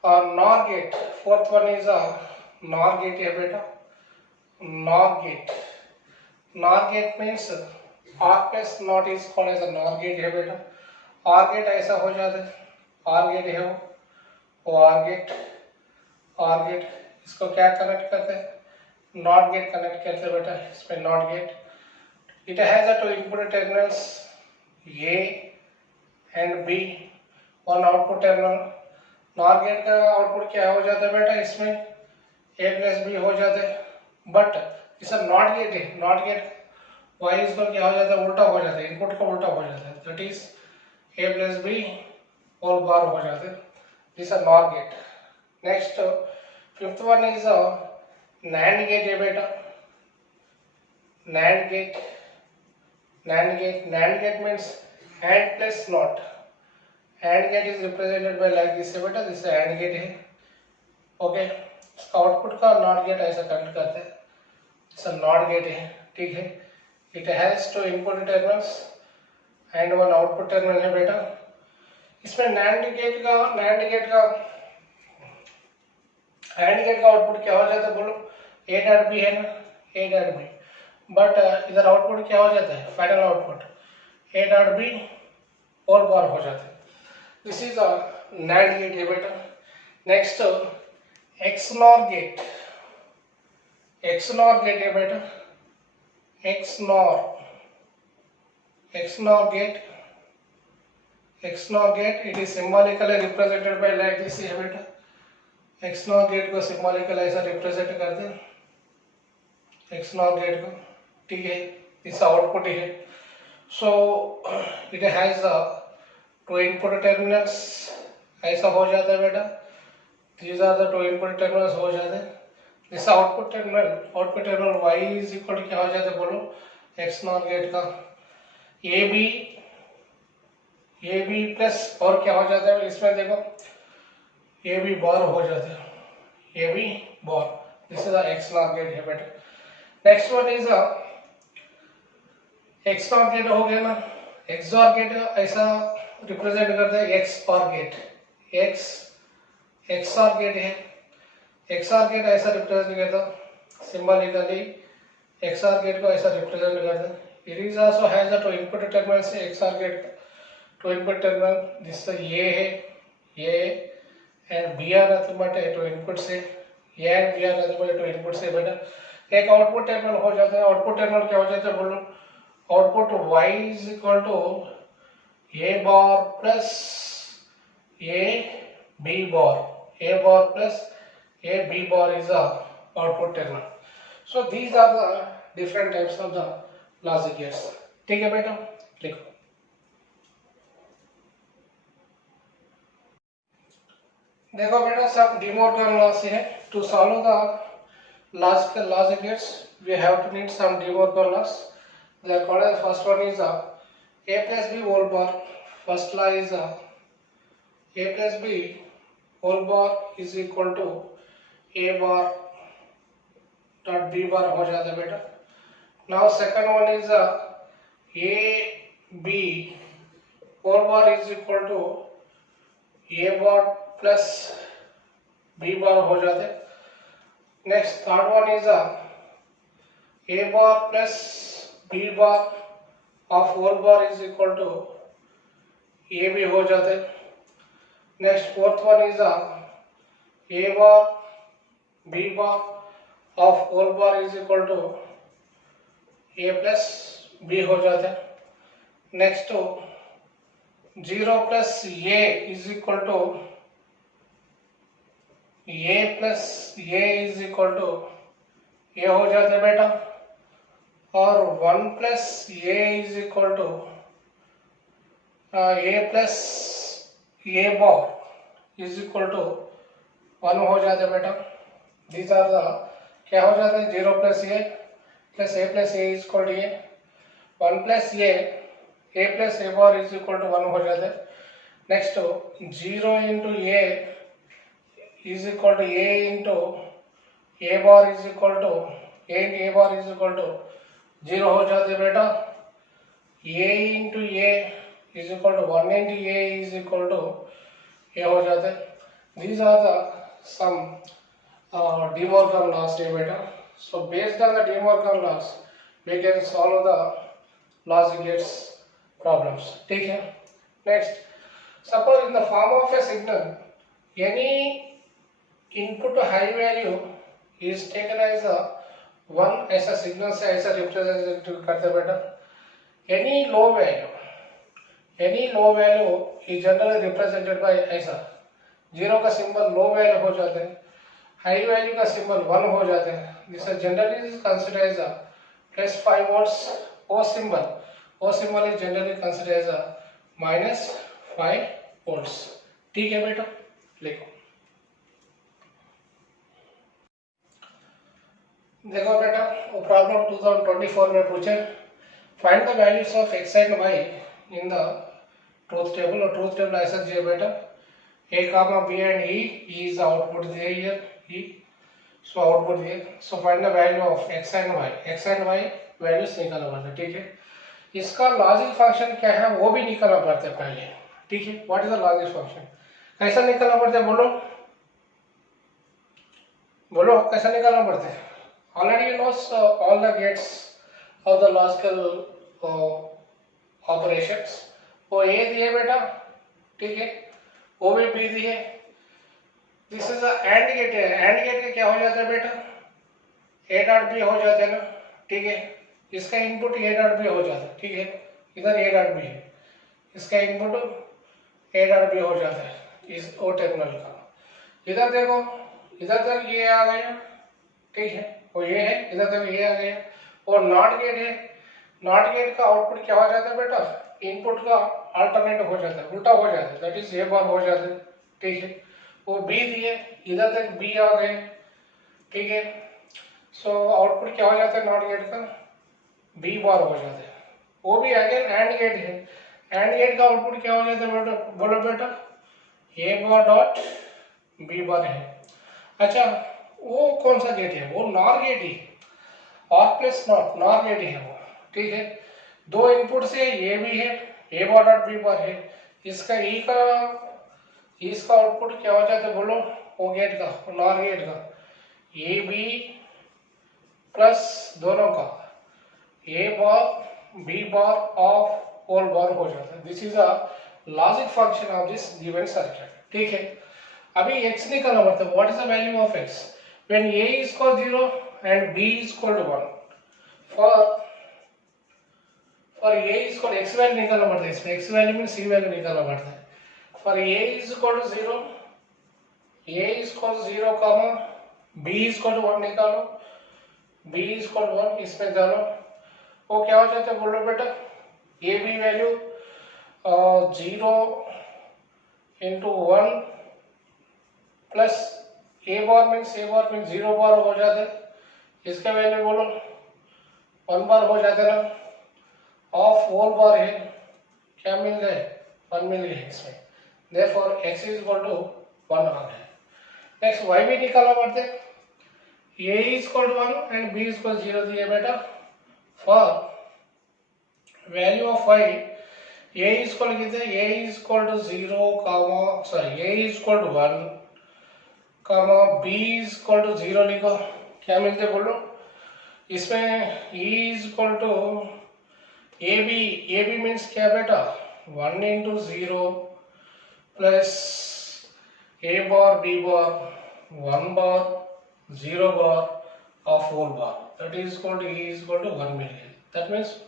NOR gate. Fourth one is a NOR gate here बेटा. NOR gate. NOR gate means R plus NOT is called as a NOR gate here बेटा. R gate ऐसा हो जाता है. R gate है वो R gate. इसको क्या कनेक्ट करते हैं? NOT gate कनेक्ट करते हैं बेटा. इसमें NOT gate. It has a two input terminals A and B, one output terminal. NOR gate का आउटपुट क्या हो जाता है बेटा? इसमें A plus B हो जाता है. बट इस NOT gate है. NOT gate Y इसको क्या हो जाता है? उल्टा हो जाता है. इनपुट का उल्टा हो जाता है. That is A plus B whole bar हो जाते हैं. This is a NOR gate. Next, fifth one is a NAND gate है बेटा. NAND gate means AND plus NOT. AND gate is represented by like this है बेटा. This is AND gate है. Okay. Output का NOT gate ऐसा connect करते हैं. This is NOT gate है. ठीक है. It has two input terminals and one output terminal है बेटा. इसमें NAND gate का आउटपुट क्या हो जाता है बोलो? A dot B है ना, A dot B. बट इधर आउटपुट क्या हो जाता है? Final output A dot B और बार हो जाता है. This is a NAND gate है बेटा. नेक्स्ट XNOR गेट है बेटा. XNOR gate, it is symbolically represented by like this है बेटा. XNOR gate को symbolically ऐसा represent करते हैं. XNOR gate को, ठीक है. इसका आउटपुट है. So it has two input terminals. ऐसा हो जाता है बेटा. These are the two input terminals हो जाते हैं. this output terminal y is equal to क्या हो जाता है बोलो XNOR गेट का AB प्लस और क्या हो जाता है इसमें देखो AB बार हो जाता है AB bar. This is the XNOR gate है बेटा. Next one is XNOR gate हो गया ना. XOR गेट ऐसा रिप्रेजेंट करता है XOR गेट. XOR गेट है. XOR गेट ऐसा रिप्रेजेंट करता सिंबॉलिकली XOR गेट को ऐसा रिप्रेजेंट करता. It is also has a two input terminal से XOR gate two input terminal. This ये है A and B are nothing but two input से A and B are nothing but two input से बेटा. एक output terminal हो जाता है. आउटपुट टर्मिनल क्या हो जाता है बोलो. Output y is equal to a bar plus a b bar. a bar plus a b bar is the output terminal. So these are the different types of the logic gates. ठीक है बेटा लिखो. देखो बेटा सब De Morgan law से है. To solve the logic gates we have to need some De Morgan laws. The first one is a plus b whole bar. First law is a plus b whole bar is equal to A bar dot B bar हो जाता है बेटा. Now second one is A B whole bar is equal to A bar plus B bar हो जाते. Next third one is A bar plus B bar of whole bar is equal to AB हो जाते. Next fourth one is A bar B bar of whole bar is equal to A plus B हो जाता है। Next 0 plus A is equal to A plus A is equal to A हो जाता है बेटा, और 1 plus A is equal to A plus A bar is equal to 1 हो जाता है बेटा। दीज आर द क्या हो जाता है 0 plus A is equal to A, 1 plus A bar is equal to 1 हो जाता है। Next 0 into A is equal to A into A bar is equal to A bar is equal to 0 हो जाते बेटा। A into A is equal to 1 into A is equal to A हो जाते। These are the some De Morgan laws beta. So based on the De Morgan laws we can solve the logic gates problems. ठीक है। Next, suppose in the form of a signal any input high value is taken as a 1 ऐसा signal से ऐसा represent करते बेटा। any low value is generally represented by ऐसा, 0 का symbol low value हो जाते हैं, हाई वैल्यू का सिंबल 1 हो जाते हैं। This is generally considered as a plus 5 volts, O symbol is generally considered as a minus 5 volts. ठीक है बेटा, लिखो। देखो बेटा, वो प्रॉब्लम 2024 में पूछे, find the values of x and y in the truth table. और ट्रूथ टेबल ऐसा चाहिए बेटा, a comma b and e is output there here, e, so output here, so find the value of x and y values निकालना पड़ता है। ठीक है, इसका लॉजिक फंक्शन क्या है वो भी निकालना पड़ता है पहले। ठीक है, what is the logic function, कैसा निकालना पड़ता है बोलो कैसा निकालना पड़ता है। Already you knows all the gates of the logical operations. वो ए दिए बेटा, ठीक है, वो भी बी दिए। दिस इज एंड गेट है, एंड गेट का क्या हो जाता है बेटा, ए डॉट बी हो जाता है ना। ठीक है, इसका इनपुट ए डॉट बी हो जाता है। ठीक है, इधर ए डॉट बी है, इसका इनपुट ए डॉट बी हो जाता है इस ओ टर्मिनल का। इधर देखो, इधर तक ये आ गया, ठीक है, वो ये है, इधर तक ये आ गया। और नॉट गेट है, नॉट गेट का आउटपुट क्या हो जाता है बेटा, इनपुट का अल्टरनेट हो जाता है, उल्टा हो जाता है, दैट इज ए बार हो जाता है। ठीक है, वो बी दिए, इधर तक बी आ गए। ठीक है, सो आउटपुट क्या हो जाता है नॉट गेट का, बी बार हो जाता है। वो भी अगेन एंड गेट है, एंड गेट का आउटपुट क्या हो जाता है बेटा, बोलो बेटा, ए बार डॉट बी बार है। अच्छा, वो कौन सा गेट है, वो नॉर गेट ही, और प्लस नॉट, नॉर गेट है वो। ठीक है, दो इनपुट से ये भी है, ए बार डॉट बी बार है, इसका ई का, इसका आउटपुट क्या हो जाता है बोलो, वो गेट का, नॉर गेट का, ए बी प्लस दोनों का A bar B bar of whole bar हो जाता है। This is a logic function of this given circuit. ठीक है, अभी x निकालना पड़ता है, what is the value of x when a is equal 0 and b is equal to 1। For a is equal x value निकालना पड़ता है, इसमें x वैल्यू में c वैल्यू निकालना पड़ता है। For a is equal to 0, a is equal to 0 comma b is equal to 1 निकालो, b is equal to 1 इसमें डालो, वो क्या हो जाता है बोलो बेटा, a b value 0 into 1 plus A bar means 0 बार हो जाता है, इसका वैल्यू बोलो 1 बार हो जाता है ना। ऑफ होल बार है, क्या मिल गए, 1 मिल गए इसमें, therefore x is equal to 1 आ गया। नेक्स्ट y भी निकालना पड़ते हैं, a is equal to 1 and b is equal 0 दिए बेटा। For value of y a is equal कितने, a is equal to 0 comma sorry a is equal to 1 comma b is equal to 0 लिखो, क्या मिलते बोलो, इसमें e is equal to A B means क्या बेटा, 1 into 0 plus A bar B bar 1 bar, 0 bar or 4 bar. That is equal to E is equal to 1 million. That means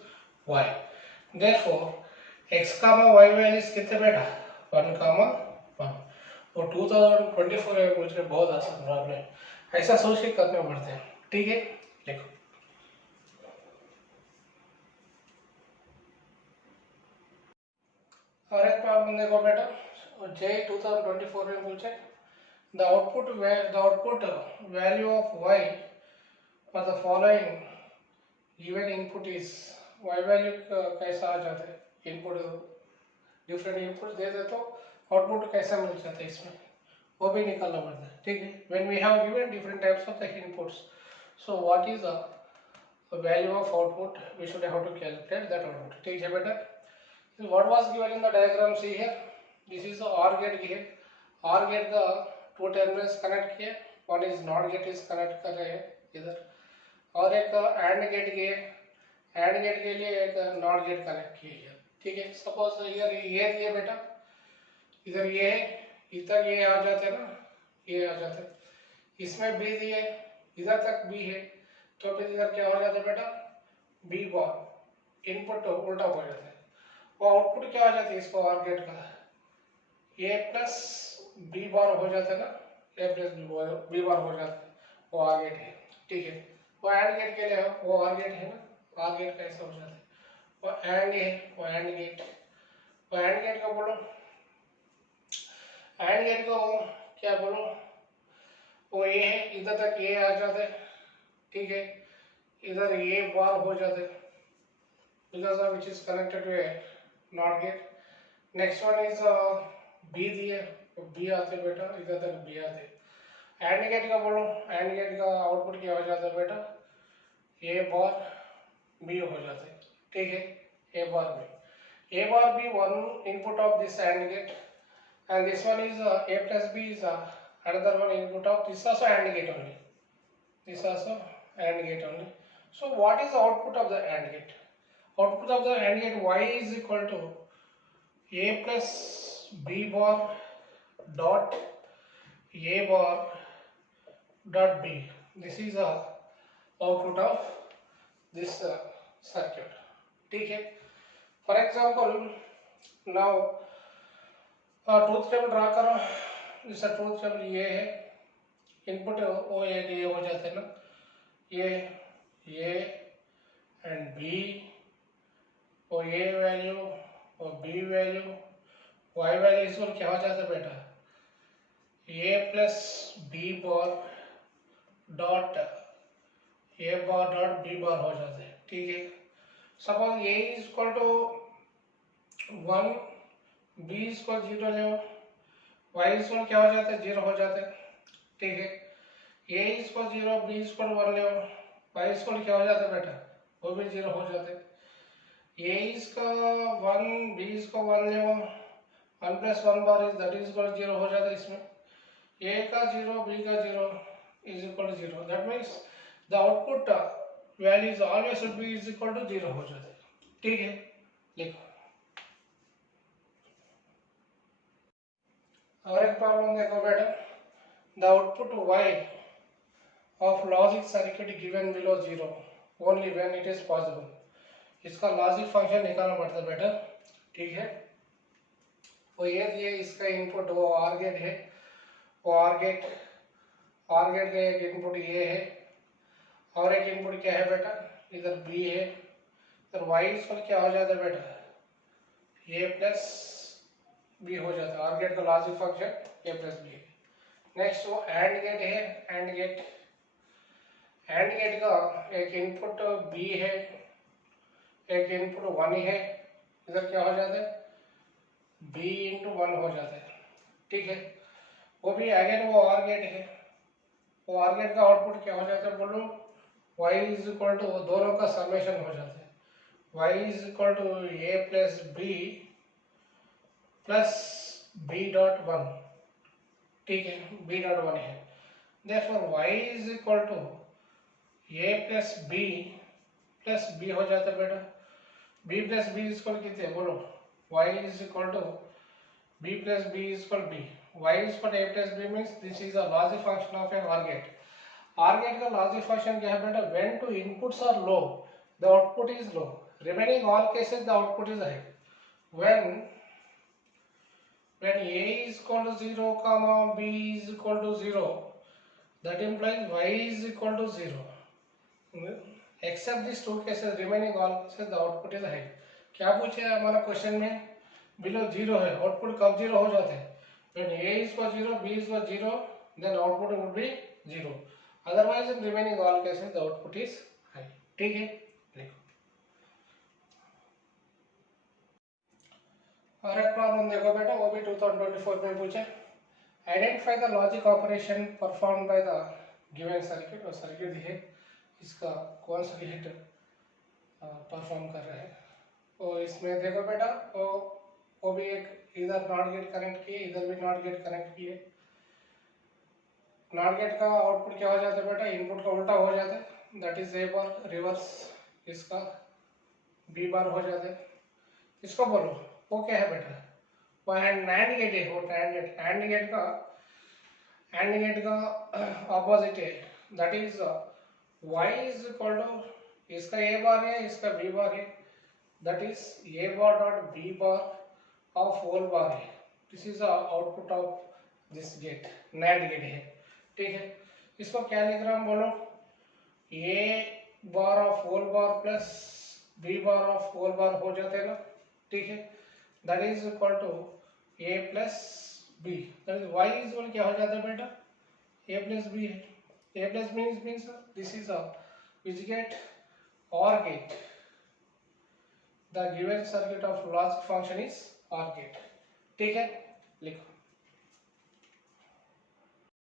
Y. Therefore, X comma Y values कितने बेटा 1 comma 1. और 2024 में मुझे बहुत आसान problem ऐसा सोच के करने पड़ते हैं. ठीक है, देखो और एक प्रॉब्लम देखो बेटा. JEE 2024 में पूछे the output value of Y for the following given input is Y value कैसा आ जाता है. इनपुट डिफरेंट इनपुट दे दे तो आउटपुट कैसा मिल जाता है इसमें वो भी निकालना पड़ता है. ठीक है, when we have given different types of the inputs, so what is the value of output, we should have to calculate that output. ठीक है बेटा. What was given in the diagram, see here, this is the OR gate here. OR gate का two terminals connect किए, one is not gate is connect कर रहे हैं इधर, और एक एंड गेट किए, एंड गेट के लिए एक नॉट गेट कनेक्ट किए है. ठीक है, सपोज इधर ये दिए बेटा, इधर ये है, इधर ये आ जाते ना, ये आ जाते, इसमें बी दिए, इधर तक बी है, तो फिर इधर क्या हो जाता है बेटा बी बार, इनपुट उल्टा हो जाता है. वो आउटपुट क्या आ जाता है इसको ऑर गेट का ए प्लस बी बार हो जाता है ना, ए प्लस बी बार हो जाता है, वो आर गेट है. ठीक है, वो एंड गेट के लिए है, वो आर गेट है ना, आर गेट कैसा हो जाता है, वो एंड है, वो एंड गेट, वो एंड गेट का बोलो, एंड गेट को क्या बोलो, वो ए है, इधर तक ए आ जाता है. ठीक है, इधर ए बार हो जाता है because of which is connected to a NOT gate. Next one is B दिए, B आते बेटा, इधर तक B आते. AND गेट का बोलो, AND गेट का आउटपुट क्या हो जाता है बेटा A बार B हो जाता है. ठीक है, A bar B, one input of this AND gate, and this one is A plus B is another one input of this also AND gate only. This also AND gate only. So what is the output of the AND gate? Output of the AND gate Y is equal to A plus B bar dot A bar dot B. This is the output of this circuit. ठीक है. For example, now truth table draw करो. जैसा truth table ये है, input वो ये हो जाते हैं ना, ये एंड बी, और ए वैल्यू और B value, Y value is क्या हो जाता है बेटा A plus B bar dot A bar dot B bar हो जाते हैं. ठीक है, suppose A is equal to 1, B is equal 0 ले, वाई इज इक्वल क्या हो जाता है 0 हो जाता है. ठीक है, A is equal 0, B is equal 1 ले, वाई इज इक्वल क्या हो जाता है बेटा वो भी 0 हो जाते हैं. ए इसका 1, बी इसका 1 ले, 1 plus 1 bar is that is equal 0 हो जाता है. इसमें ए का 0, बी का 0 is equal to 0. That means the output value is always should be is equal to 0 हो जाता है. ठीक है, लिखो. और एक प्रॉब्लम देखो बेटा, the output y of logic circuit given below 0 only when it is possible. इसका लॉजिक फंक्शन निकालना पड़ता है बेटा. ठीक है, वो ये इसका इनपुट वो आर गेट है, वो आर गेट का एक इनपुट ये है, और एक इनपुट क्या है बेटा इधर बी है, इधर वाई इसको क्या हो जाता है बेटा ए प्लस बी हो जाता है. आर गेट का लॉजिक फंक्शन ए प्लस बी है. नेक्स्ट वो एंड गेट है, एंड गेट का एक इनपुट बी है, एक इनपुट 1 है, इधर क्या हो जाता है b इंटू 1 हो जाता है. ठीक है, वो भी अगेन वो ऑर गेट है, वो ऑर गेट का आउटपुट क्या हो जाता है बोलो y इज इक्वल टू दोनों का समेशन हो जाता है, y is equal to a plus b dot 1. ठीक है, b डॉट 1 है. Therefore y is equal to a plus b हो जाता है बेटा. b plus B is equal कितने बोलो y is equal to b plus B is equal b. y is equal to a plus b means this is a logic function of a OR gate. OR gate का logic function क्या है बेटा? When two inputs are low, the output is low. Remaining all cases the output is high. When a is equal to 0, comma b is equal to 0, that implies y is equal to 0. Except these two cases, remaining all cases the output is high. क्या पूछे हमारा question में? Below 0 है, output कब 0 हो जाते हैं? When a is equal 0, b is equal 0, then output would be 0. Otherwise in remaining all cases the output is high. ठीक है, लिखो। और एक प्रॉब्लम देखो बेटा, वो भी 2024 में पूछे। Identify the logic operation perform by the given circuit. और सर्किट है इसका कौन सा गेट परफॉर्म कर रहा है। तो इसमें देखो बेटा, वो भी एक इधर नॉट गेट कनेक्ट किए, इधर भी नॉट गेट कनेक्ट किए। नॉट गेट का आउटपुट क्या हो जाता है बेटा? इनपुट का उल्टा हो जाता है, that is A bar, reverse इसका बी बार हो जाता है। इसको बोलो वो क्या है बेटा? वो नैंड गेट है। वो एंड गेट का ऑपोजिट है, that is y is equal to, इसका ए बार है, इसका बी बार है, that is A bar dot B bar of whole bar है। This is the output of this gate, NAND gate है। ठीक है, इसको क्या लिख रहा हूँ बोलो? A bar of whole bar plus B bar of whole bar हो जाते हैं ना। ठीक है, that is equal to A plus B, that is Y is equal क्या हो जाता है बेटा? ए प्लस बी है। A plus means this is a which gate? OR gate. The given circuit of logic function is OR gate. ठीक है, लिखो।